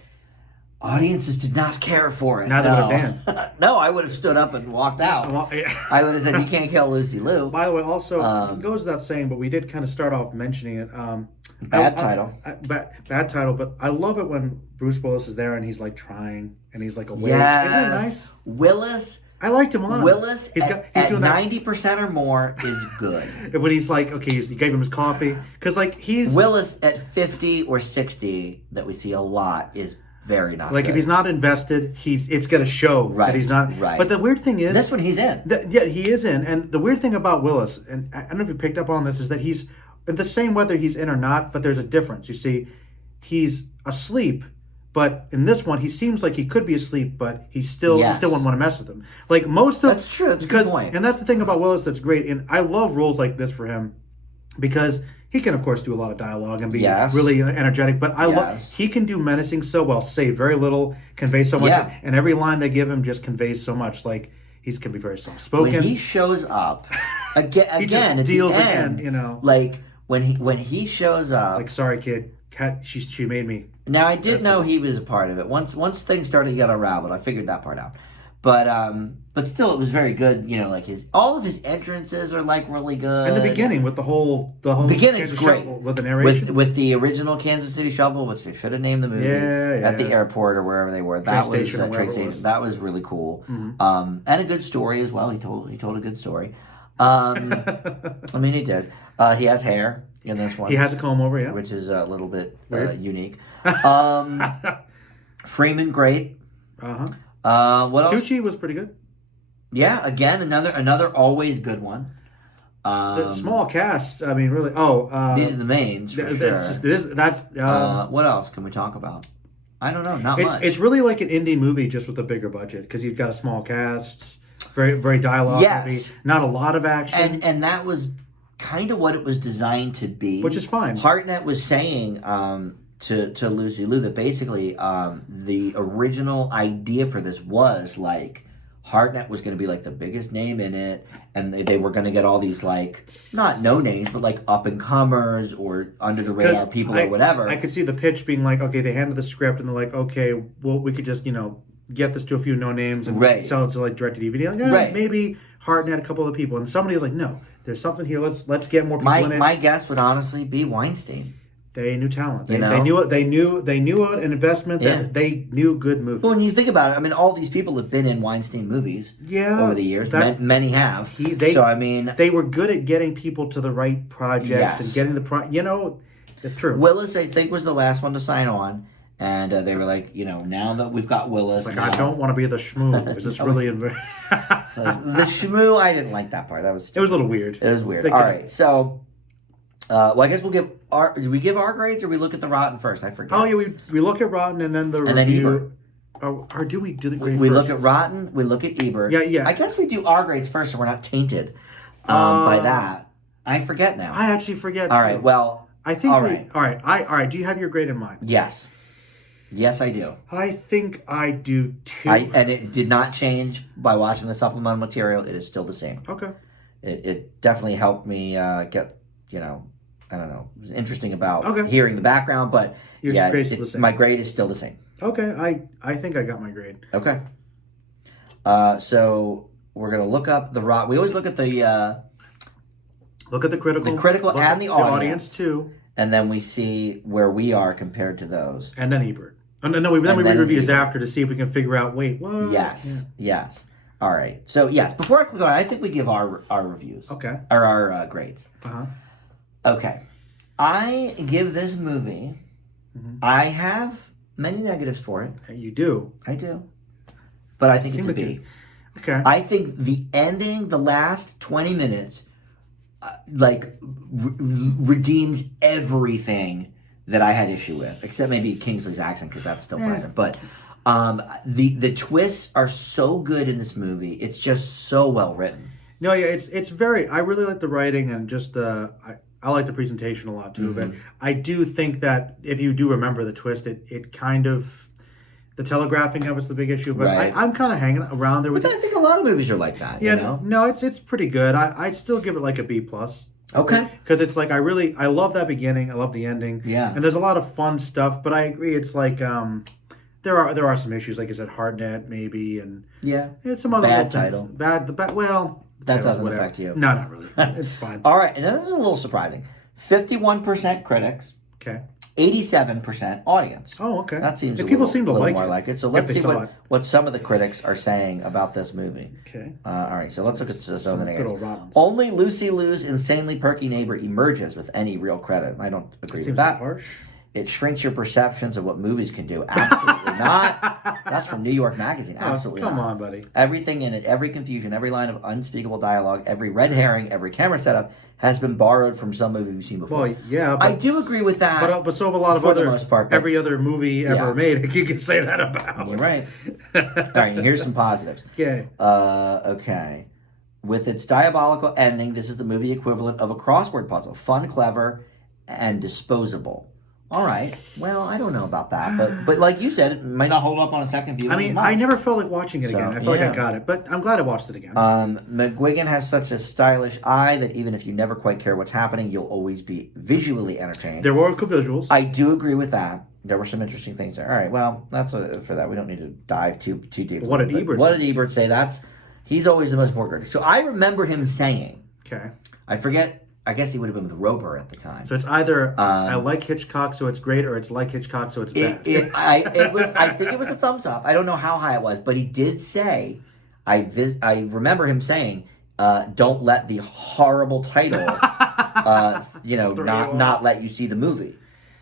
Audiences did not care for it. Neither would have Dan. No, I would have stood up and walked out. Well, yeah. I would have said, "You can't kill Lucy Liu." By the way, also it goes without saying, but we did kind of start off mentioning it. Bad title. Bad title, but I love it when Bruce Willis is there and he's like trying and he's like awake. Yes. Isn't it nice? Willis. I liked him a lot. Willis he's at doing 90% or more is good. When he's like, okay, he gave him his coffee. Because like he's... Willis at 50 or 60 that we see a lot is very not like good. If he's not invested, it's going to show that he's not... Right. But the weird thing is... This one he's in. He is in. And the weird thing about Willis, and I don't know if you picked up on this, is that he's the same whether he's in or not, but there's a difference. You see, he's asleep... But in this one, he seems like he could be asleep, but he still wouldn't want to mess with him. Like most of that's true. That's a good point. And that's the thing about Willis that's great. And I love roles like this for him because he can, of course, do a lot of dialogue and be really energetic. But I love he can do menacing so well, say very little, convey so much, and every line they give him just conveys so much. Like he can be very soft spoken. When he shows up again, he just deals again. Like when he shows up, like sorry, kid, she made me. Now I did know he was a part of it. Once things started to get unraveled, I figured that part out. But still, it was very good. Like all of his entrances are like really good. And the beginning with the whole beginning's great with the narration with the original Kansas City Shuffle, which they should have named the movie at the airport or wherever they were. That was train station. That was really cool. And a good story as well. He told a good story. I mean, he did. He has hair in this one. He has a comb over, which is a little bit unique. Freeman, great. What else? Tucci was pretty good. Yeah, again, another always good one. The small cast. I mean, really. These are the mains for sure. What else can we talk about? I don't know. Not much. It's really like an indie movie, just with a bigger budget, because you've got a small cast, very very dialogue heavy, not a lot of action, and that was kind of what it was designed to be, which is fine. Hartnett was saying to Lucy Liu that basically the original idea for this was like Hartnett was going to be like the biggest name in it, and they were going to get all these like not no names but like up and comers or under the radar people or whatever. I could see the pitch being like, okay, they handed the script and they're like, okay, well we could just get this to a few no names and sell it to like direct to DVD. Like, maybe Hartnett, a couple of people, and somebody was like, no, there's something here. Let's get more people in it. My guess would honestly be Weinstein. They knew talent. They knew it. They knew an investment that they knew good movies. Well, when you think about it, I mean, all these people have been in Weinstein movies over the years. Many have. They were good at getting people to the right projects and getting the it's true. Willis, I think, was the last one to sign on. And they were like, now that we've got Willis. I don't want to be the schmoo. Is this really... the schmoo, I didn't like that part. That was stupid. It was a little weird. It was weird. All right, so... I guess we'll give do we give our grades or we look at the Rotten first? I forget. Oh yeah, we look at Rotten and then the review. Then Ebert. Or do we do the grade We first? look at Rotten, we look at Ebert. Yeah. I guess we do our grades first so we're not tainted by that. I forget now. I actually forget. All right, well, I think All we, right. all right. All right. Do you have your grade in mind? Yes. Yes, I do. I think I do too. And it did not change by watching the supplemental material. It is still the same. Okay. It definitely helped me get, I don't know. It was interesting about Okay. hearing the background, but Your grade's still the same. my grade is still the same. Okay. I think I got my grade. Okay. So we're gonna look up the rock. We always look at the critical, and the audience too, and then we see where we are compared to those. and then Ebert. Oh, no, we read reviews after to see if we can figure out. Wait, what? Yes. All right. So yes, before I click on it, I think we give our reviews. Okay. Or our grades. Uh-huh. Okay. I give this movie. Mm-hmm. I have many negatives for it. You do. I do. But I think it's a B. Okay. I think the ending, the last 20 minutes, redeems everything that I had issue with, except maybe Kingsley's accent because that's still present. But the twists are so good in this movie. It's just so well written. No, yeah, it's very. I really like the writing and just I like the presentation a lot too. Mm-hmm. But I do think that if you do remember the twist, it kind of. The telegraphing of it's the big issue, but Right. I'm kind of hanging around there with But I think a lot of movies are like that. Yeah, no, it's pretty good. I'd still give it like a B plus. Okay. Because it's like I love that beginning. I love the ending. Yeah. And there's a lot of fun stuff, but I agree. It's like there are some issues, like I said, Hartnett maybe, and some other Bad little things. title. Well, That doesn't affect you. No, not really. It's fine. All right, and this is a little surprising. 51% critics, Okay. 87% audience. Oh, okay. That seems people seem to little like more it. like it. So if let's they see saw it. what some of the critics are saying about this movie. Okay. All right, so let's look at some of the Good negatives. old Robbins. Only Lucy Liu's insanely perky neighbor emerges with any real credit. I don't agree with Seems that. harsh. It shrinks your perceptions of what movies can do. Absolutely not. That's from New York Magazine. Absolutely Come not. on, buddy. Everything in it, every confusion, every line of unspeakable dialogue, every red herring, every camera setup has been borrowed from some movie we've seen before. Well, yeah, but, I do agree with that. but so have a lot of for the other most part, but- every other movie ever Yeah. made. You can say that about. You're right. All right, here's some positives. Okay. Okay. With its diabolical ending, this is the movie equivalent of a crossword puzzle. Fun, clever, and disposable. All right. Well, I don't know about that, but like you said, it might not hold up on a second view. I mean, I never felt like watching it So, again. I feel like I yeah. got it, but I'm glad I watched it again. McGuigan has such a stylish eye that even if you never quite care what's happening, you'll always be visually entertained. There were good visuals. I do agree with that. There were some interesting things there. All right, well, that's for that. We don't need to dive too deep. What did Ebert What say? did Ebert say? He's always the most important critic. So I remember him saying, Okay. I forget. I guess he would have been with Roper at the time. So it's either I like Hitchcock, so it's great, or it's like Hitchcock, so it's bad. I think it was a thumbs up. I don't know how high it was, but he did say, I remember him saying, don't let the horrible title, not let you see the movie.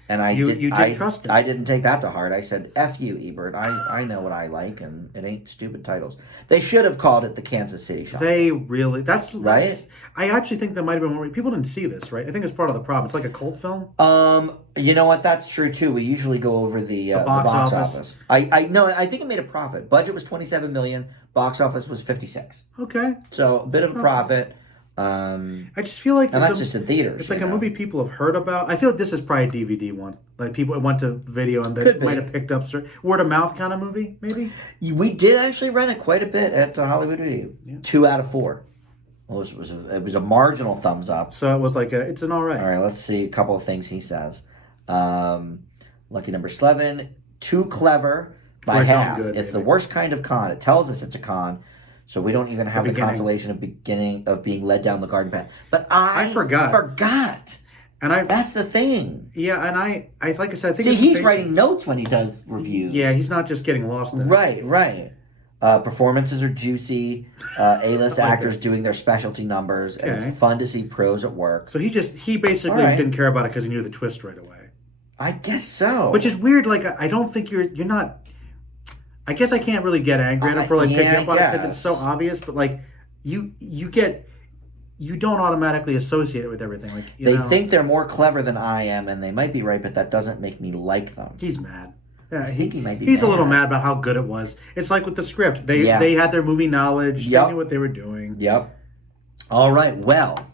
And You did trust him. I didn't take that to heart. I said, F you, Ebert. I know what I like, and it ain't stupid titles. They should have called it the Kansas City Shop. They really. That's Right? I actually think that might have been more. People didn't see this, right? I think it's part of the problem. It's like a cult film. You know what? That's true too. We usually go over the box office. I know. I think it made a profit. Budget was $27 million. Box office was $56. Okay. So a bit of a profit. I just feel like And that's just in theaters. It's like a movie people have heard about. I feel like this is probably a DVD one. Like people went to video and they Could be. might have picked up word of mouth kind of movie, maybe. We did actually rent it quite a bit at Hollywood Video. Yeah. 2 out of 4. Well, it was a marginal thumbs up. So it was like it's an all right. All right, let's see a couple of things he says. Lucky number Slevin, too clever by For its own half. good, It's the maybe. worst kind of con. It tells us it's a con. So we don't even have the beginning. consolation of being led down the garden path. But I forgot. And That's the thing. yeah, and I like I said, I think See, it's he's based- writing notes when he does reviews. Yeah, he's not just getting lost in it. Right. Performances are juicy. A-list like actors that. doing their specialty numbers, and Okay. it's fun to see pros at work. So he basically All right. didn't care about it because he knew the twist right away. I guess so. Which is weird. Like I don't think you're not. I guess I can't really get angry at him for picking up on it because it's so obvious. But like you don't automatically associate it with everything. Like they think they're more clever than I am, and they might be right, but that doesn't make me like them. he's mad. Yeah, think he might be He's a little mad. mad about how good it was. It's like with the script. They Yeah. they had their movie knowledge. Yep. They knew what they were doing. Yep. All right. Well,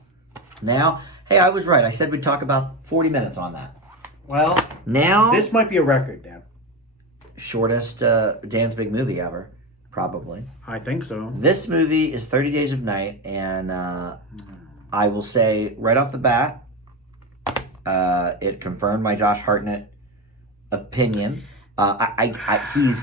now Hey, I was right. I said we'd talk about 40 minutes on that. Well, Now, this might be a record, Dan. shortest Dan's Big movie ever, probably. I think so. This movie is 30 Days of Night, and I will say right off the bat, it confirmed my Josh Hartnett opinion. He's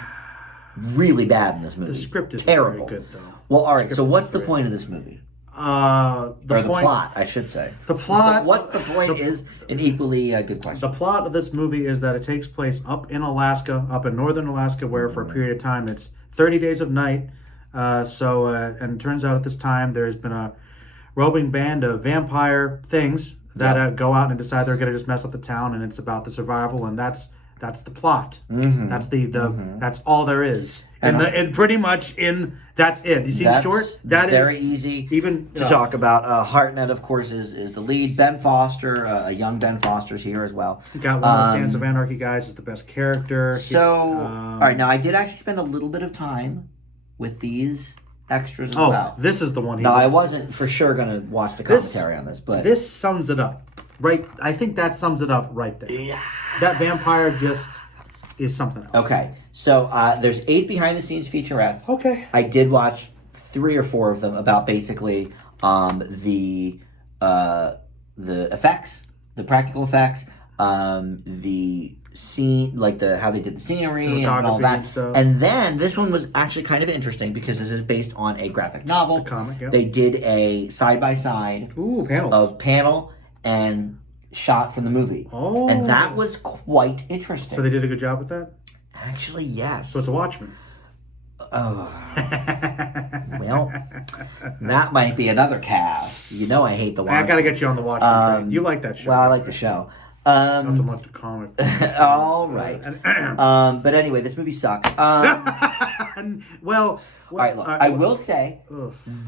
really bad in this movie. The script is terrible. very good, though. Well, all right. So, what's the great. point of this movie? The Plot, I should say. The plot. What's the point is an equally good question. The plot of this movie is that it takes place up in Alaska, up in northern Alaska, where for a period of time it's 30 days of night. And it turns out at this time there's been a roving band of vampire things that go out and decide they're going to just mess up the town, and it's about the survival, and that's the plot. Mm-hmm. That's that's all there is. And pretty much that's it. You see the short? That very is easy even to talk about. Hartnett, of course, is the lead. Ben Foster, a young Ben Foster's here as well. You got one of the Sons of Anarchy guys is the best character. So, all right, now I did actually spend a little bit of time with these extras as well. This is the one. No, I wasn't for sure going to watch the commentary on this, but this sums it up. Right, I think that sums it up right there. Yeah. That vampire just is something else. Okay, so there's 8 behind-the-scenes featurettes. Okay. I did watch 3 or 4 of them about basically the effects, the practical effects, the scene, like how they did the scenery and all that. And stuff. And then this one was actually kind of interesting because this is based on a graphic novel. A comic, yeah. They did a side-by-side panels. of panel and shot from the movie. Oh. And that was quite interesting. So they did a good job with that? Actually, yes. So it's a Watchmen. Oh. Well, that might be another cast. You know I hate the Watchmen. I gotta get you on the Watchmen train. You like that show. Well, I like the show. Not so much the comic. All right. But anyway, this movie sucks. Well, all right, look, I will say the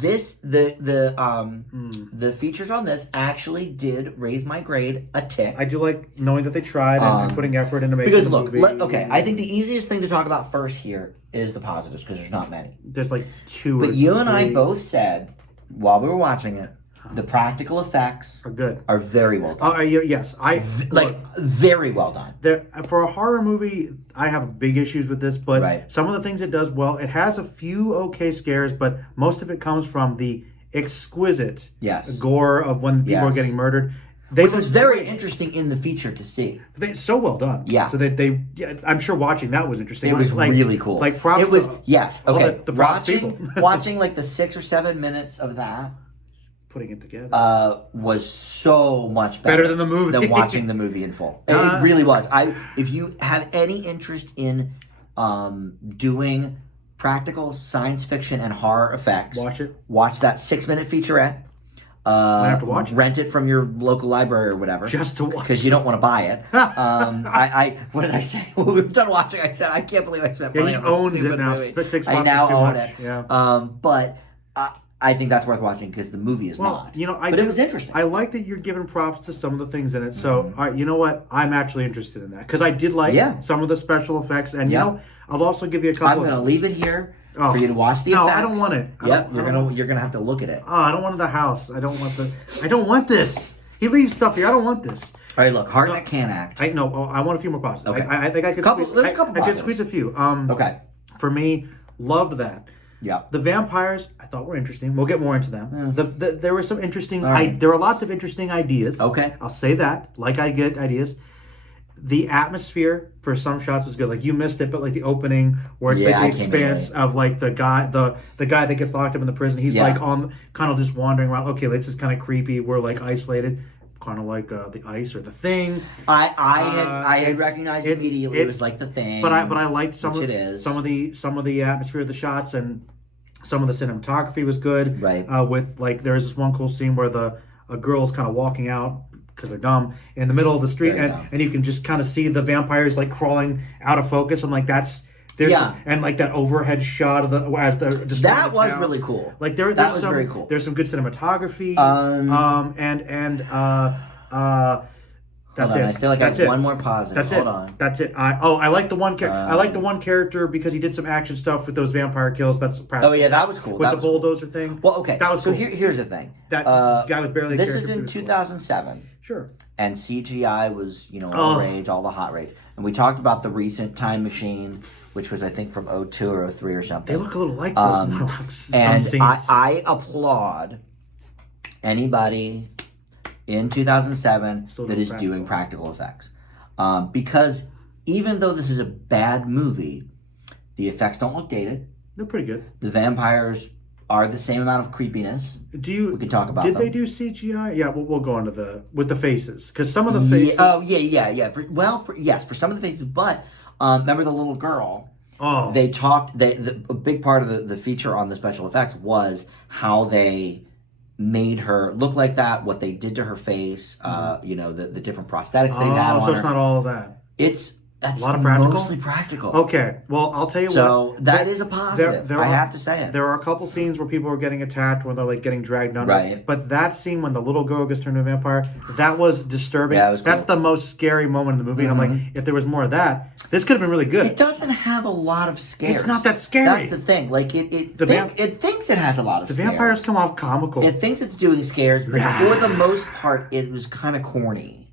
features on this actually did raise my grade a tick. I do like knowing that they tried and putting effort into making because the look, movie. I think the easiest thing to talk about first here is the positives because there's not many. There's like 2 But or you and 3 I both said while we were watching it, the practical effects are good. Are very well done. Yes, very well done. For a horror movie, I have big issues with this, but some of the things it does well. It has a few okay scares, but most of it comes from the exquisite gore of when people are getting murdered. Which was very interesting in the feature to see. It's so well done. Yeah. So I'm sure watching that was interesting. It was really cool. Like props. It was okay. The props people. Watching like the 6 or 7 minutes of that. Putting it together was so much better than the movie. Than watching the movie in full. It really was. If you have any interest in doing practical science fiction and horror effects, watch it. Watch that 6-minute featurette. I have to watch it. Rent it from your local library or whatever. Just to watch. Because you don't want to buy it. What did I say? When we were done watching, I said, I can't believe I spent money on this owned stupid it now. movie. 6 months I now is too own much. it. Yeah. But I think that's worth watching because the movie is not. But it was interesting. I like that you're giving props to some of the things in it. So, all right, you know what? I'm actually interested in that because I did like some of the special effects. And, I'll also give you a couple I'm going to leave it here for you to watch the effects. No, I don't want it. You're gonna have to look at it. Oh, I don't want the house. I don't want this. He leaves stuff here. I don't want this. All right, look, Hartnett can't act. I want a few more positives. Okay. I think I could squeeze. There's a couple. I could squeeze a few. Okay. For me, loved that. Yeah. The vampires, I thought were interesting. We'll get more into them. There were some interesting. There were lots of interesting ideas. Okay. I'll say that. Like I get ideas. The atmosphere for some shots was good. Like you missed it, but like the opening where it's like the expanse of like the guy that gets locked up in the prison. He's like on kind of just wandering around. Okay, this is kind of creepy. We're like isolated. Kind of like the Ice or the Thing. I had recognized immediately. It was like the Thing. But I liked some of the atmosphere of the shots and some of the cinematography was good. Right. With like there's this one cool scene where a girl's kind of walking out because they're dumb in the middle of the street and you can just kind of see the vampires like crawling out of focus. I'm like and like that overhead shot of that was really cool. Like that was very cool. There's some good cinematography. That's Hold on, it. I feel like That's I have it. one more positive. That's Hold it. on. That's it. I like the one. I like the one character because he did some action stuff with those vampire kills. That's Oh yeah, that was cool. with that the was cool. bulldozer thing. Well, okay. That was so cool. here's the thing. That guy was barely. This a is character, in but he was 2007. Cool. Sure. And CGI was, all the rage, all the hot rage. And we talked about the recent Time Machine, which was I think from 02 or 03 or something. They look a little like those Morlocks. And some scenes. I applaud anybody in 2007 that is doing practical effects. Because even though this is a bad movie, the effects don't look dated. They're pretty good. The vampires are the same amount of creepiness. We can talk about Did them. they do CGI? Yeah, we'll go into with the faces because some of the faces. Yeah. For some of the faces, but remember the little girl. Oh. They talked. A big part of the feature on the special effects was how they made her look like that. What they did to her face. The different prosthetics they had on her. So it's not all that. That's a lot of practical? Mostly practical. Okay, well, I'll tell you what. So that is a positive. I have to say it. There are a couple scenes where people are getting attacked when they're like getting dragged under. Right. But that scene when the little girl gets turned into a vampire, that was disturbing. Yeah, it was cool. That's the most scary moment in the movie. And I'm like, if there was more of that, this could have been really good. It doesn't have a lot of scares. It's not that scary. That's the thing. Like it thinks it has a lot of the scares. vampires come off comical. It thinks it's doing scares, but for the most part, it was kind of corny.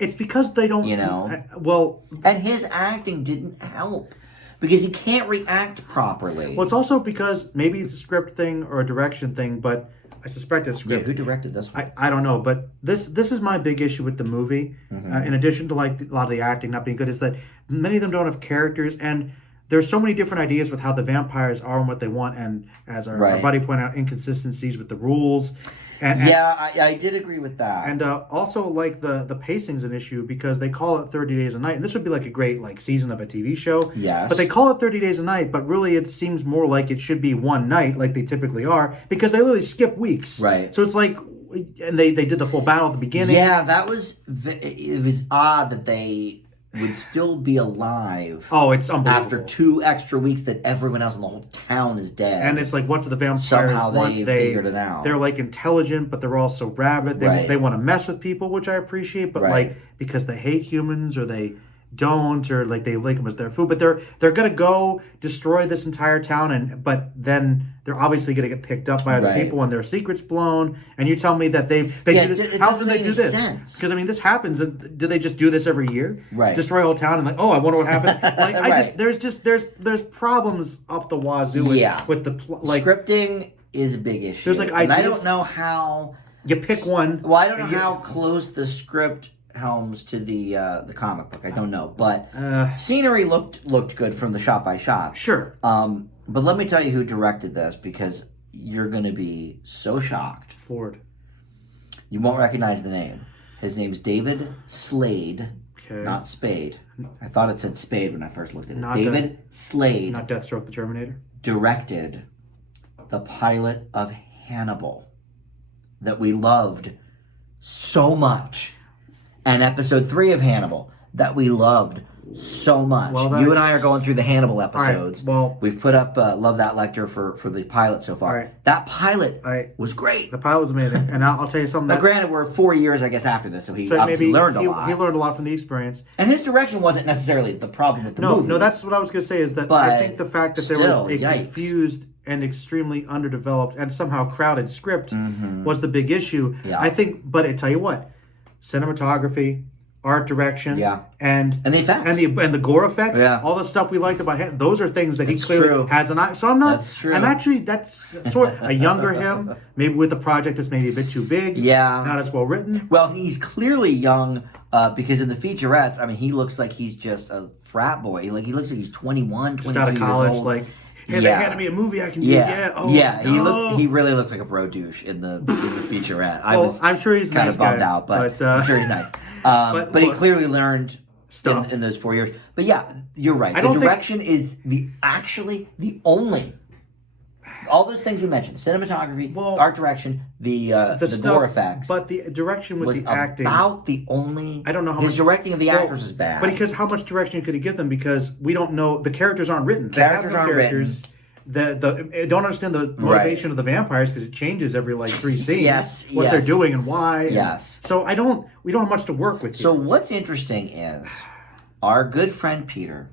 It's because they don't, and his acting didn't help because he can't react properly. Well, it's also because maybe it's a script thing or a direction thing, but I suspect it's script. Yeah, who directed this one? I don't know, but this is my big issue with the movie. In addition to like a lot of the acting not being good, is that many of them don't have characters, and there's so many different ideas with how the vampires are and what they want, and as our buddy pointed out, inconsistencies with the rules. I did agree with that. And also, like, the pacing's an issue because they call it 30 Days a Night. And this would be, like, a great, like, season of a TV show. Yes. But they call it 30 Days a Night, but really it seems more like it should be one night, like they typically are, because they literally skip weeks. Right. So it's like, and they did the full battle at the beginning. Yeah, it was odd that they would still be alive. Oh, it's unbelievable. After 2 extra weeks that everyone else in the whole town is dead. And it's like, what do the vampires Somehow want? they figured it out. They're like intelligent, but they're also rabid. They want to mess with people, which I appreciate, but like because they hate humans or they don't, or like they like them as their food, but they're gonna go destroy this entire town, but then they're obviously gonna get picked up by other people and their secrets blown. And you tell me that they do this. How can they do this? Because I mean, this happens. Do they just do this every year? Right. Destroy a whole town and like, oh, I wonder what happened. Like there's problems up the wazoo with the scripting is a big issue. There's like and I don't know how you pick one. Well, I don't know how close the script helms to the comic book. I don't know, but scenery looked good from the shot by shot. Sure. But let me tell you who directed this because you're going to be so shocked. Floored. You won't recognize the name. His name's David Slade, not Spade. I thought it said Spade when I first looked at it. David Slade. Not Deathstroke the Terminator. Directed the pilot of Hannibal that we loved so much. And episode 3 of Hannibal that we loved so much. Well, you and I are going through the Hannibal episodes. Right, well, we've put up Love That Lecture for the pilot so far. Right. That pilot was great. The pilot was amazing. And I'll tell you something. Now, granted, we're 4 years, I guess, after this, so he obviously learned a lot. He learned a lot from the experience. And his direction wasn't necessarily the problem with the movie. No, that's what I was going to say is that I think the fact that there was a confused and extremely underdeveloped and somehow crowded script was the big issue. Yeah. I think, but I tell you what, cinematography, art direction, and the effects, and the gore effects, all the stuff we liked about him. Those are things that he clearly has an eye. So I'm not. That's true. I'm actually that's sort of a younger him, maybe with a project that's maybe a bit too big. Yeah, not as well written. Well, he's clearly young because in the featurettes, I mean, he looks like he's just a frat boy. Like he looks like he's 21, 22 just out of college, years old. like. Hey, they handed me a movie I can do. He really looked like a bro douche in the featurette. I'm sure he's kind nice of bummed guy, out, but I'm sure he's nice. But he clearly learned stuff in those 4 years. But yeah, you're right. The direction is the only. All those things we mentioned: cinematography, art direction, the gore effects. But the direction with the acting, about the only. I don't know how his much directing of the actors is bad. But because how much direction could he give them? Because we don't know, the characters aren't written. Characters aren't written. I don't understand the motivation of the vampires because it changes every like 3 scenes. What they're doing and why. Yes. So we don't have much to work with here. So what's interesting is our good friend Peter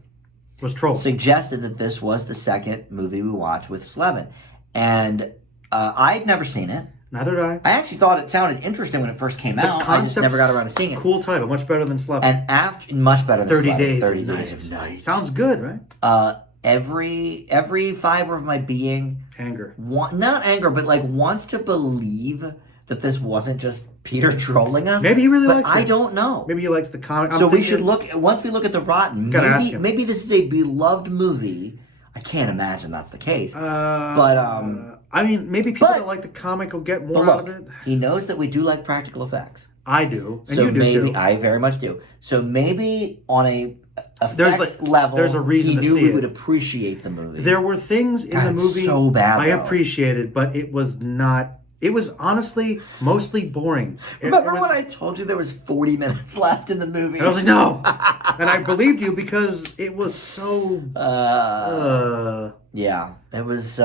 was trolling. Suggested that this was the second movie we watched with Slevin. And I'd never seen it. Neither did I. I actually thought it sounded interesting when it first came out. I just never got around to seeing it. Cool title, much better than Slevin. And much better than 30 Slevin. Days 30 of Days of Night. Sounds good, right? Every fiber of my being... Anger. Not anger, but like wants to believe that this wasn't just Peter trolling us. Maybe he really likes it. I don't know. Maybe he likes the comic. We should look... Once we look at the Rotten, maybe this is a beloved movie. I can't imagine that's the case. I mean, maybe people that like the comic will get more out of it. He knows that we do like practical effects. I do, and so you do maybe, too. I very much do. So maybe on a effects level, there's a reason he knew to see we it. would appreciate the movie. There were things in the movie so bad, I appreciated, but it was not. It was honestly mostly boring. Remember when I told you there was 40 minutes left in the movie? I was like, no, and I believed you because it was so. Yeah, it was.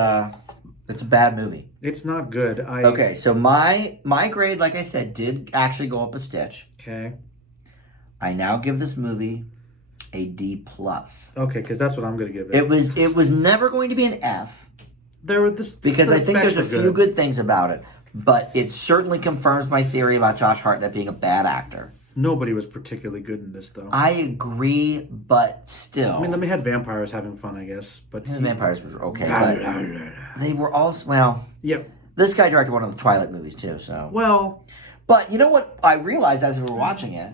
It's a bad movie. It's not good. Okay, so my grade, like I said, did actually go up a stitch. Okay. I now give this movie a D+. Okay, because that's what I'm going to give it. It was never going to be an F. Because I think there's a few good things about it, but it certainly confirms my theory about Josh Hartnett being a bad actor. Nobody was particularly good in this, though. I agree, but still. I mean, they had vampires having fun, I guess. But the vampires were okay, but they were also, well... Yep. This guy directed one of the Twilight movies, too, so... Well... But you know what I realized as we were watching it?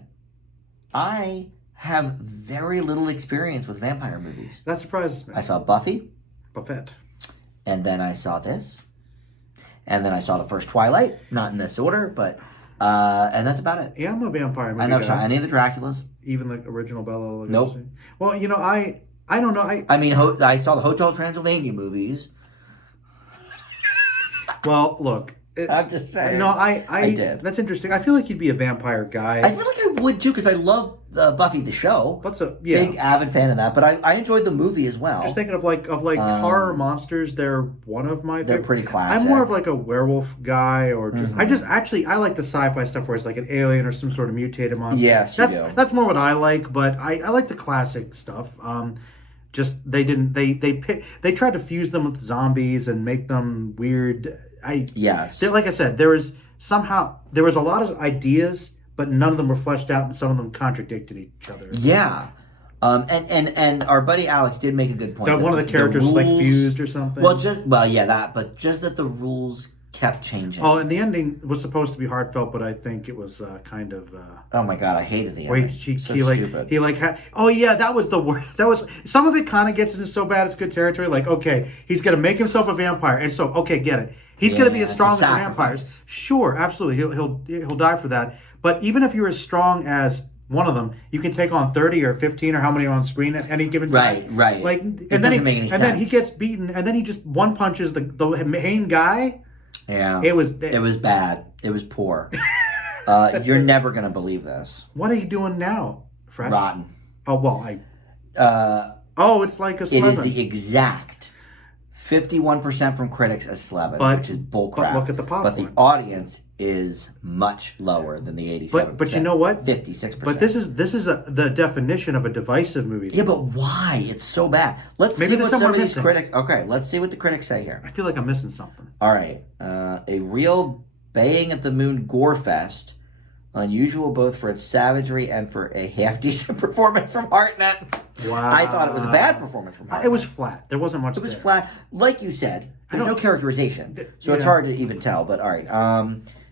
I have very little experience with vampire movies. That surprises me. I saw Buffy. Buffett. And then I saw this. And then I saw the first Twilight. Not in this order, but... and that's about it. Yeah, I'm a vampire movie I never guy. saw any of the Draculas. Even the original Bela Lugosi. Nope. Well, you know, I don't know. I mean, I saw the Hotel Transylvania movies. Well, look. I'm just saying. No, I did. That's interesting. I feel like you'd be a vampire guy. I feel like I would too, because I love Buffy the show. Big avid fan of that, but I enjoyed the movie as well. Just thinking of horror monsters, they're one of my. They're pretty classic. I'm more of like a werewolf guy, or just I like the sci-fi stuff where it's like an alien or some sort of mutated monster. Yes, that's more what I like, but I like the classic stuff. Just they tried to fuse them with zombies and make them weird. Like I said, there was a lot of ideas, but none of them were fleshed out, and some of them contradicted each other. Yeah. And our buddy Alex did make a good point. That one of the characters was like fused or something. But just that the rules kept changing. Oh, and the ending was supposed to be heartfelt, but I think it was kind of. Oh my God, I hated the ending. Stupid. That was the worst. That was some of it. Kind of gets into so bad it's good territory. Like, okay, he's gonna make himself a vampire, and so get it. He's going to be as strong as the vampires. Sure, absolutely. He'll die for that. But even if you're as strong as one of them, you can take on 30 or 15 or how many are on screen at any given time. Right. Like, then he gets beaten, and then he just one punches the main guy. Yeah. It was bad. It was poor. You're never going to believe this. What are you doing now, Fresh? Rotten. Oh well, it's like a Slevin. It is the exact 51% from critics as Slevin, which is bullcrap. But look at the popcorn. But the audience is much lower than the 87%. But you know what? 56%. But this is the definition of a divisive movie. Yeah, but why? It's so bad. Let's see what some of these critics... Okay, let's see what the critics say here. I feel like I'm missing something. All right. A real baying at the moon gore fest. Unusual both for its savagery and for a half-decent performance from Hartnett. Wow. I thought it was a bad performance from Hartnett. It was flat. There wasn't much It was flat. Like you said, there's no characterization. So it's hard to even tell. But all right.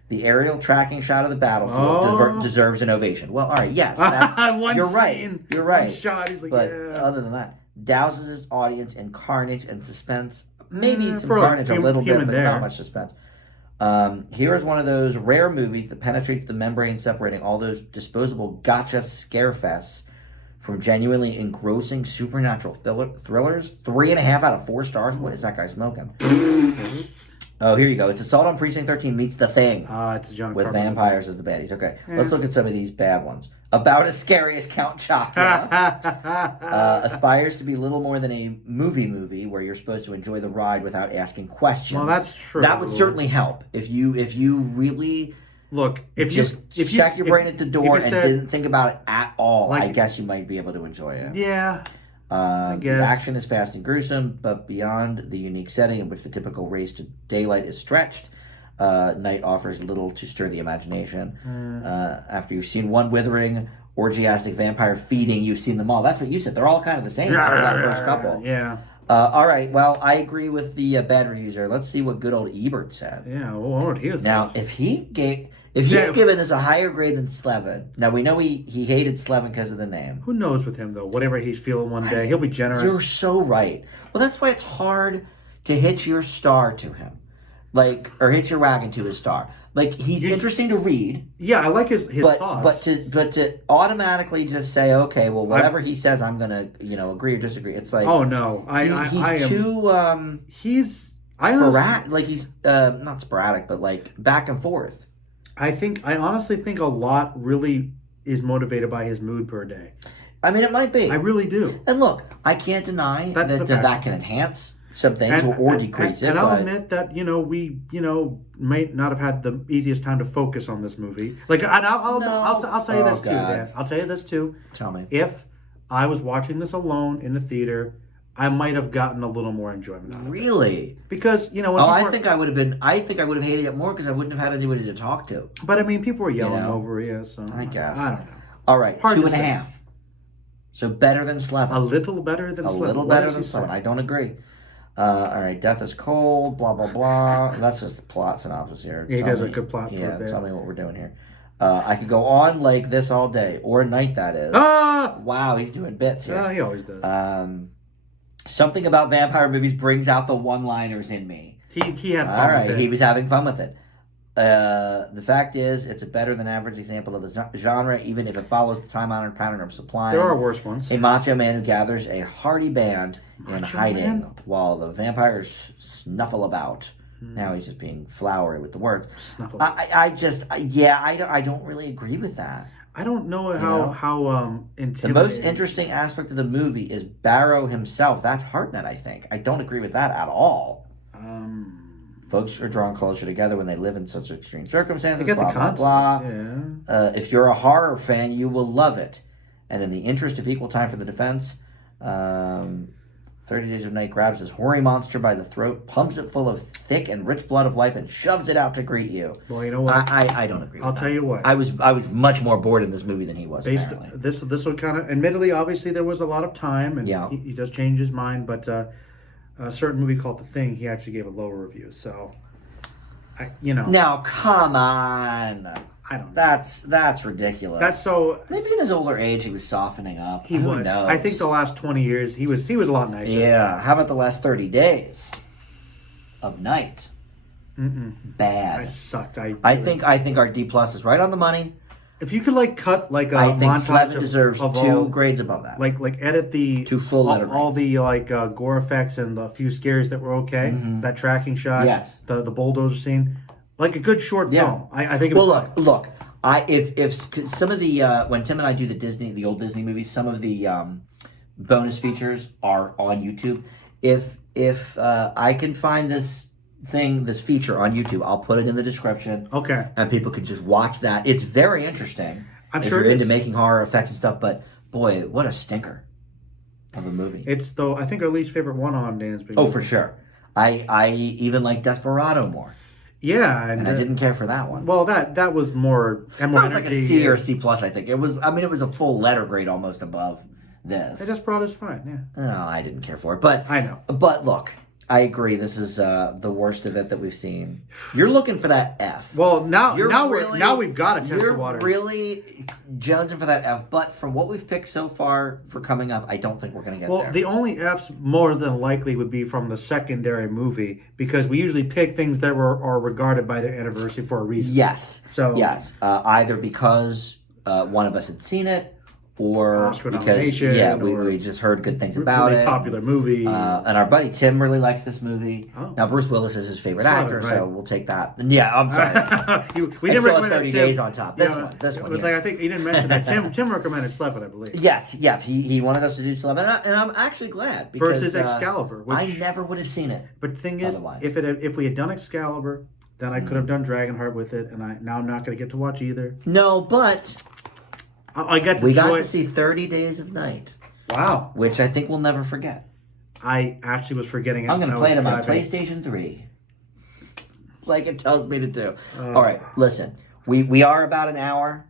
The aerial tracking shot of the battlefield deserves an ovation. Well, all right. Yes. You're right. You're right. One shot. He's like, but other than that, douses his audience in carnage and suspense. Maybe some carnage a little bit, but not much suspense. Here is one of those rare movies that penetrates the membrane separating all those disposable gotcha scare fests from genuinely engrossing supernatural thrillers. 3.5 out of 4 stars. What is that guy smoking? Oh, here you go. It's Assault on Precinct 13 meets The Thing. It's a John with Carpenter vampires as the baddies. Okay, let's look at some of these bad ones. about as scary as Count Chocula. Aspires to be little more than a movie where you're supposed to enjoy the ride without asking questions. Well, that's true. That would certainly help if you really look. If you check your brain at the door and said, didn't think about it at all, like, I guess you might be able to enjoy it. Yeah. The action is fast and gruesome, but beyond the unique setting in which the typical race to daylight is stretched, night offers little to stir the imagination. After you've seen one withering, orgiastic vampire feeding, you've seen them all. That's what you said. They're all kind of the same after that first couple. Yeah. All right. Well, I agree with the bad reviews there. Let's see what good old Ebert said. Yeah. Well, I want to hear that. Now, if he's given this a higher grade than Slevin, now we know he hated Slevin because of the name. Who knows with him though? Whatever he's feeling one day, he'll be generous. You're so right. Well, that's why it's hard to hitch your star to him, or hitch your wagon to his star. Like, he's interesting to read. Yeah, I like his thoughts. But to automatically just say, okay, well, whatever he says, I'm gonna agree or disagree. It's like, oh no, he's too he's sporadic. Like, he's not sporadic, but like back and forth. I honestly think a lot really is motivated by his mood per day. I mean, it might be. I really do. And look, I can't deny that can enhance some things or decrease it. And I'll admit that we might not have had the easiest time to focus on this movie. Like, and I'll tell you this too, Dan. I'll tell you this too. Tell me. If I was watching this alone in the theater, I might have gotten a little more enjoyment out of it. Really? Because when I think I would have hated it more because I wouldn't have had anybody to talk to. But I mean, people were yelling over it, so I guess. I don't know. All right, 2.5. So better than Slevin. A little better than Slevin. A little better than Slevin. I don't agree. All right, death is cold, blah, blah, blah. That's just the plot synopsis here. He does a good plot for it. Tell me what we're doing here. I could go on like this all day, or night, that is. Ah! Wow, he's doing bits here. He always does. Something about vampire movies brings out the one-liners in me. He had fun all right, with it. He was having fun with it. The fact is, it's a better than average example of the genre, even if it follows the time-honored pattern of supplying. There are worse ones. A macho man who gathers a hardy band in hiding while the vampires snuffle about. Now he's just being flowery with the words. Snuffle. I don't really agree with that. I don't know how intimidating. The most interesting aspect of the movie is Barrow himself. That's Hartnett, I think. I don't agree with that at all. Folks are drawn closer together when they live in such extreme circumstances. Blah, blah, blah. Yeah. If you're a horror fan, you will love it. And in the interest of equal time for the defense, 30 Days of Night grabs this hoary monster by the throat, pumps it full of thick and rich blood of life, and shoves it out to greet you. Well, you know what? I don't agree with that. I'll tell you what. I was much more bored in this movie than he was, apparently. This one kind of, admittedly, obviously, there was a lot of time, and he does change his mind, but a certain movie called The Thing, he actually gave a lower review, so, Now, come on. I don't know. That's ridiculous. That's so... Maybe in his older age he was softening up. He was. Knows? I think the last 20 years he was a lot nicer. Yeah. How about the last 30 days of Night? Bad. I sucked. I think our D+ is right on the money. If you could cut a I think montage Slevin deserves of 2 grades above that. Like edit the 2 full letter all the gore effects and the few scares that were okay. That tracking shot. Yes. The bulldozer scene. Like a good short film. I think it was look. If some of the when Tim and I do the old Disney movies, some of the bonus features are on YouTube. If I can find this feature on YouTube, I'll put it in the description. Okay. And people can just watch that. It's very interesting. I'm if sure you're it into is. making horror effects and stuff, but boy, what a stinker of a movie. It's I think our least favorite one on Dan's big Oh, movie. for sure. I even like Desperado more. Yeah, and I didn't care for that one. Well, that was more that was like a C or C+, I think. It was a full letter grade almost above this. Desperado's fine, yeah. No, I didn't care for it. But I know. But look, I agree. This is the worst of it that we've seen. You're looking for that F. Well, now we've got to test the waters. You're really jonesing for that F. But from what we've picked so far for coming up, I don't think we're going to get there. Well, the only Fs more than likely would be from the secondary movie because we usually pick things that are regarded by their anniversary for a reason. Yes. So yes, either because one of us had seen it, or Oscar because nomination, we just heard good things about really it. popular movie. And our buddy Tim really likes this movie. Oh. Now Bruce Willis is his favorite Slevin, actor, right. so we'll take that. And yeah, I'm sorry. we I didn't still have recommend 30 that, Tim. days on top. This one. It was here. like, I think you didn't mention that. Tim recommended Slevin, I believe. Yes, yeah. He wanted us to do Slevin, and I'm actually glad because Versus Excalibur, which I never would have seen it. But the thing is, otherwise. if we had done Excalibur, then I could have done Dragonheart with it, and now I'm not going to get to watch either. No, but I got to we got to see 30 Days of Night. Wow. Which I think we'll never forget. I actually was forgetting it. I'm going to play it on my PlayStation 3. Like it tells me to do. All right, listen. We are about an hour.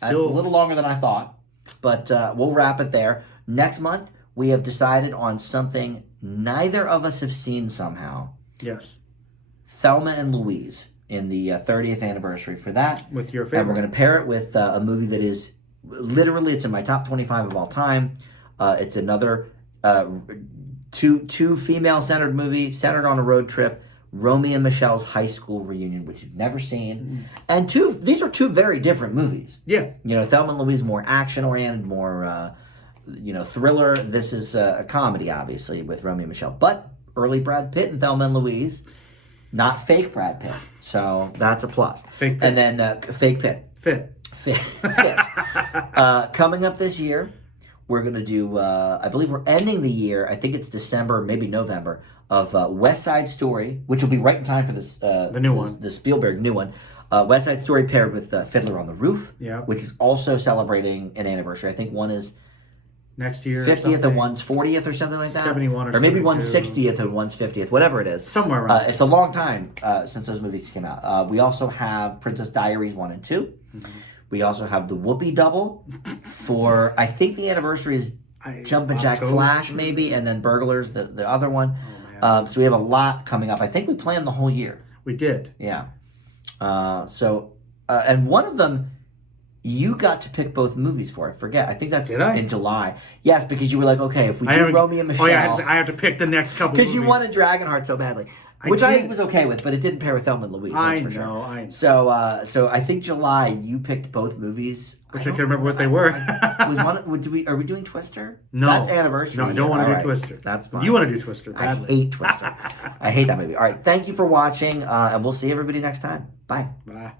That's a little longer than I thought. But we'll wrap it there. Next month, we have decided on something neither of us have seen somehow. Yes. Thelma and Louise in the 30th anniversary for that. With your favorite. And we're going to pair it with a movie that is literally, it's in my top 25 of all time. It's another two female-centered movie centered on a road trip. Romeo and Michelle's high school reunion, which you've never seen. And these are two very different movies. Yeah. You know, Thelma and Louise more action-oriented, more, thriller. This is a comedy, obviously, with Romeo and Michelle. But early Brad Pitt and Thelma and Louise, not fake Brad Pitt. So that's a plus. Fake Pitt. And then fake Pitt. Fit. Coming up this year, we're going to do, I believe we're ending the year, I think it's December, maybe November, of West Side Story, which will be right in time for this the new one. The Spielberg new one. West Side Story paired with Fiddler on the Roof, which is also celebrating an anniversary. I think one is next year 50th and one's 40th or something like that. 71 or maybe 72. one's 60th and one's 50th, whatever it is. Somewhere around. It's a long time since those movies came out. We also have Princess Diaries 1 and 2. Mm-hmm. We also have the Whoopi double for, I think the anniversary is Jumpin' Jack Flash maybe, and then Burglars, the other one. So we have a lot coming up. I think we planned the whole year. We did. Yeah. And one of them, you got to pick both movies for. I forget. I think that's in July. Yes, because you were like, okay, if we do Romeo and Michelle. Oh, yeah, I have to pick the next couple movies. Because you wanted Dragonheart so badly. Which I was okay with, but it didn't pair with Thelma and Louise. That's for sure. I know. So I think July, you picked both movies. Wish I could remember what they were. Are we doing Twister? No. That's anniversary. No, I don't want to do Twister. That's fine. You want to do Twister badly. I hate Twister. I hate that movie. All right, thank you for watching, and we'll see everybody next time. Bye. Bye.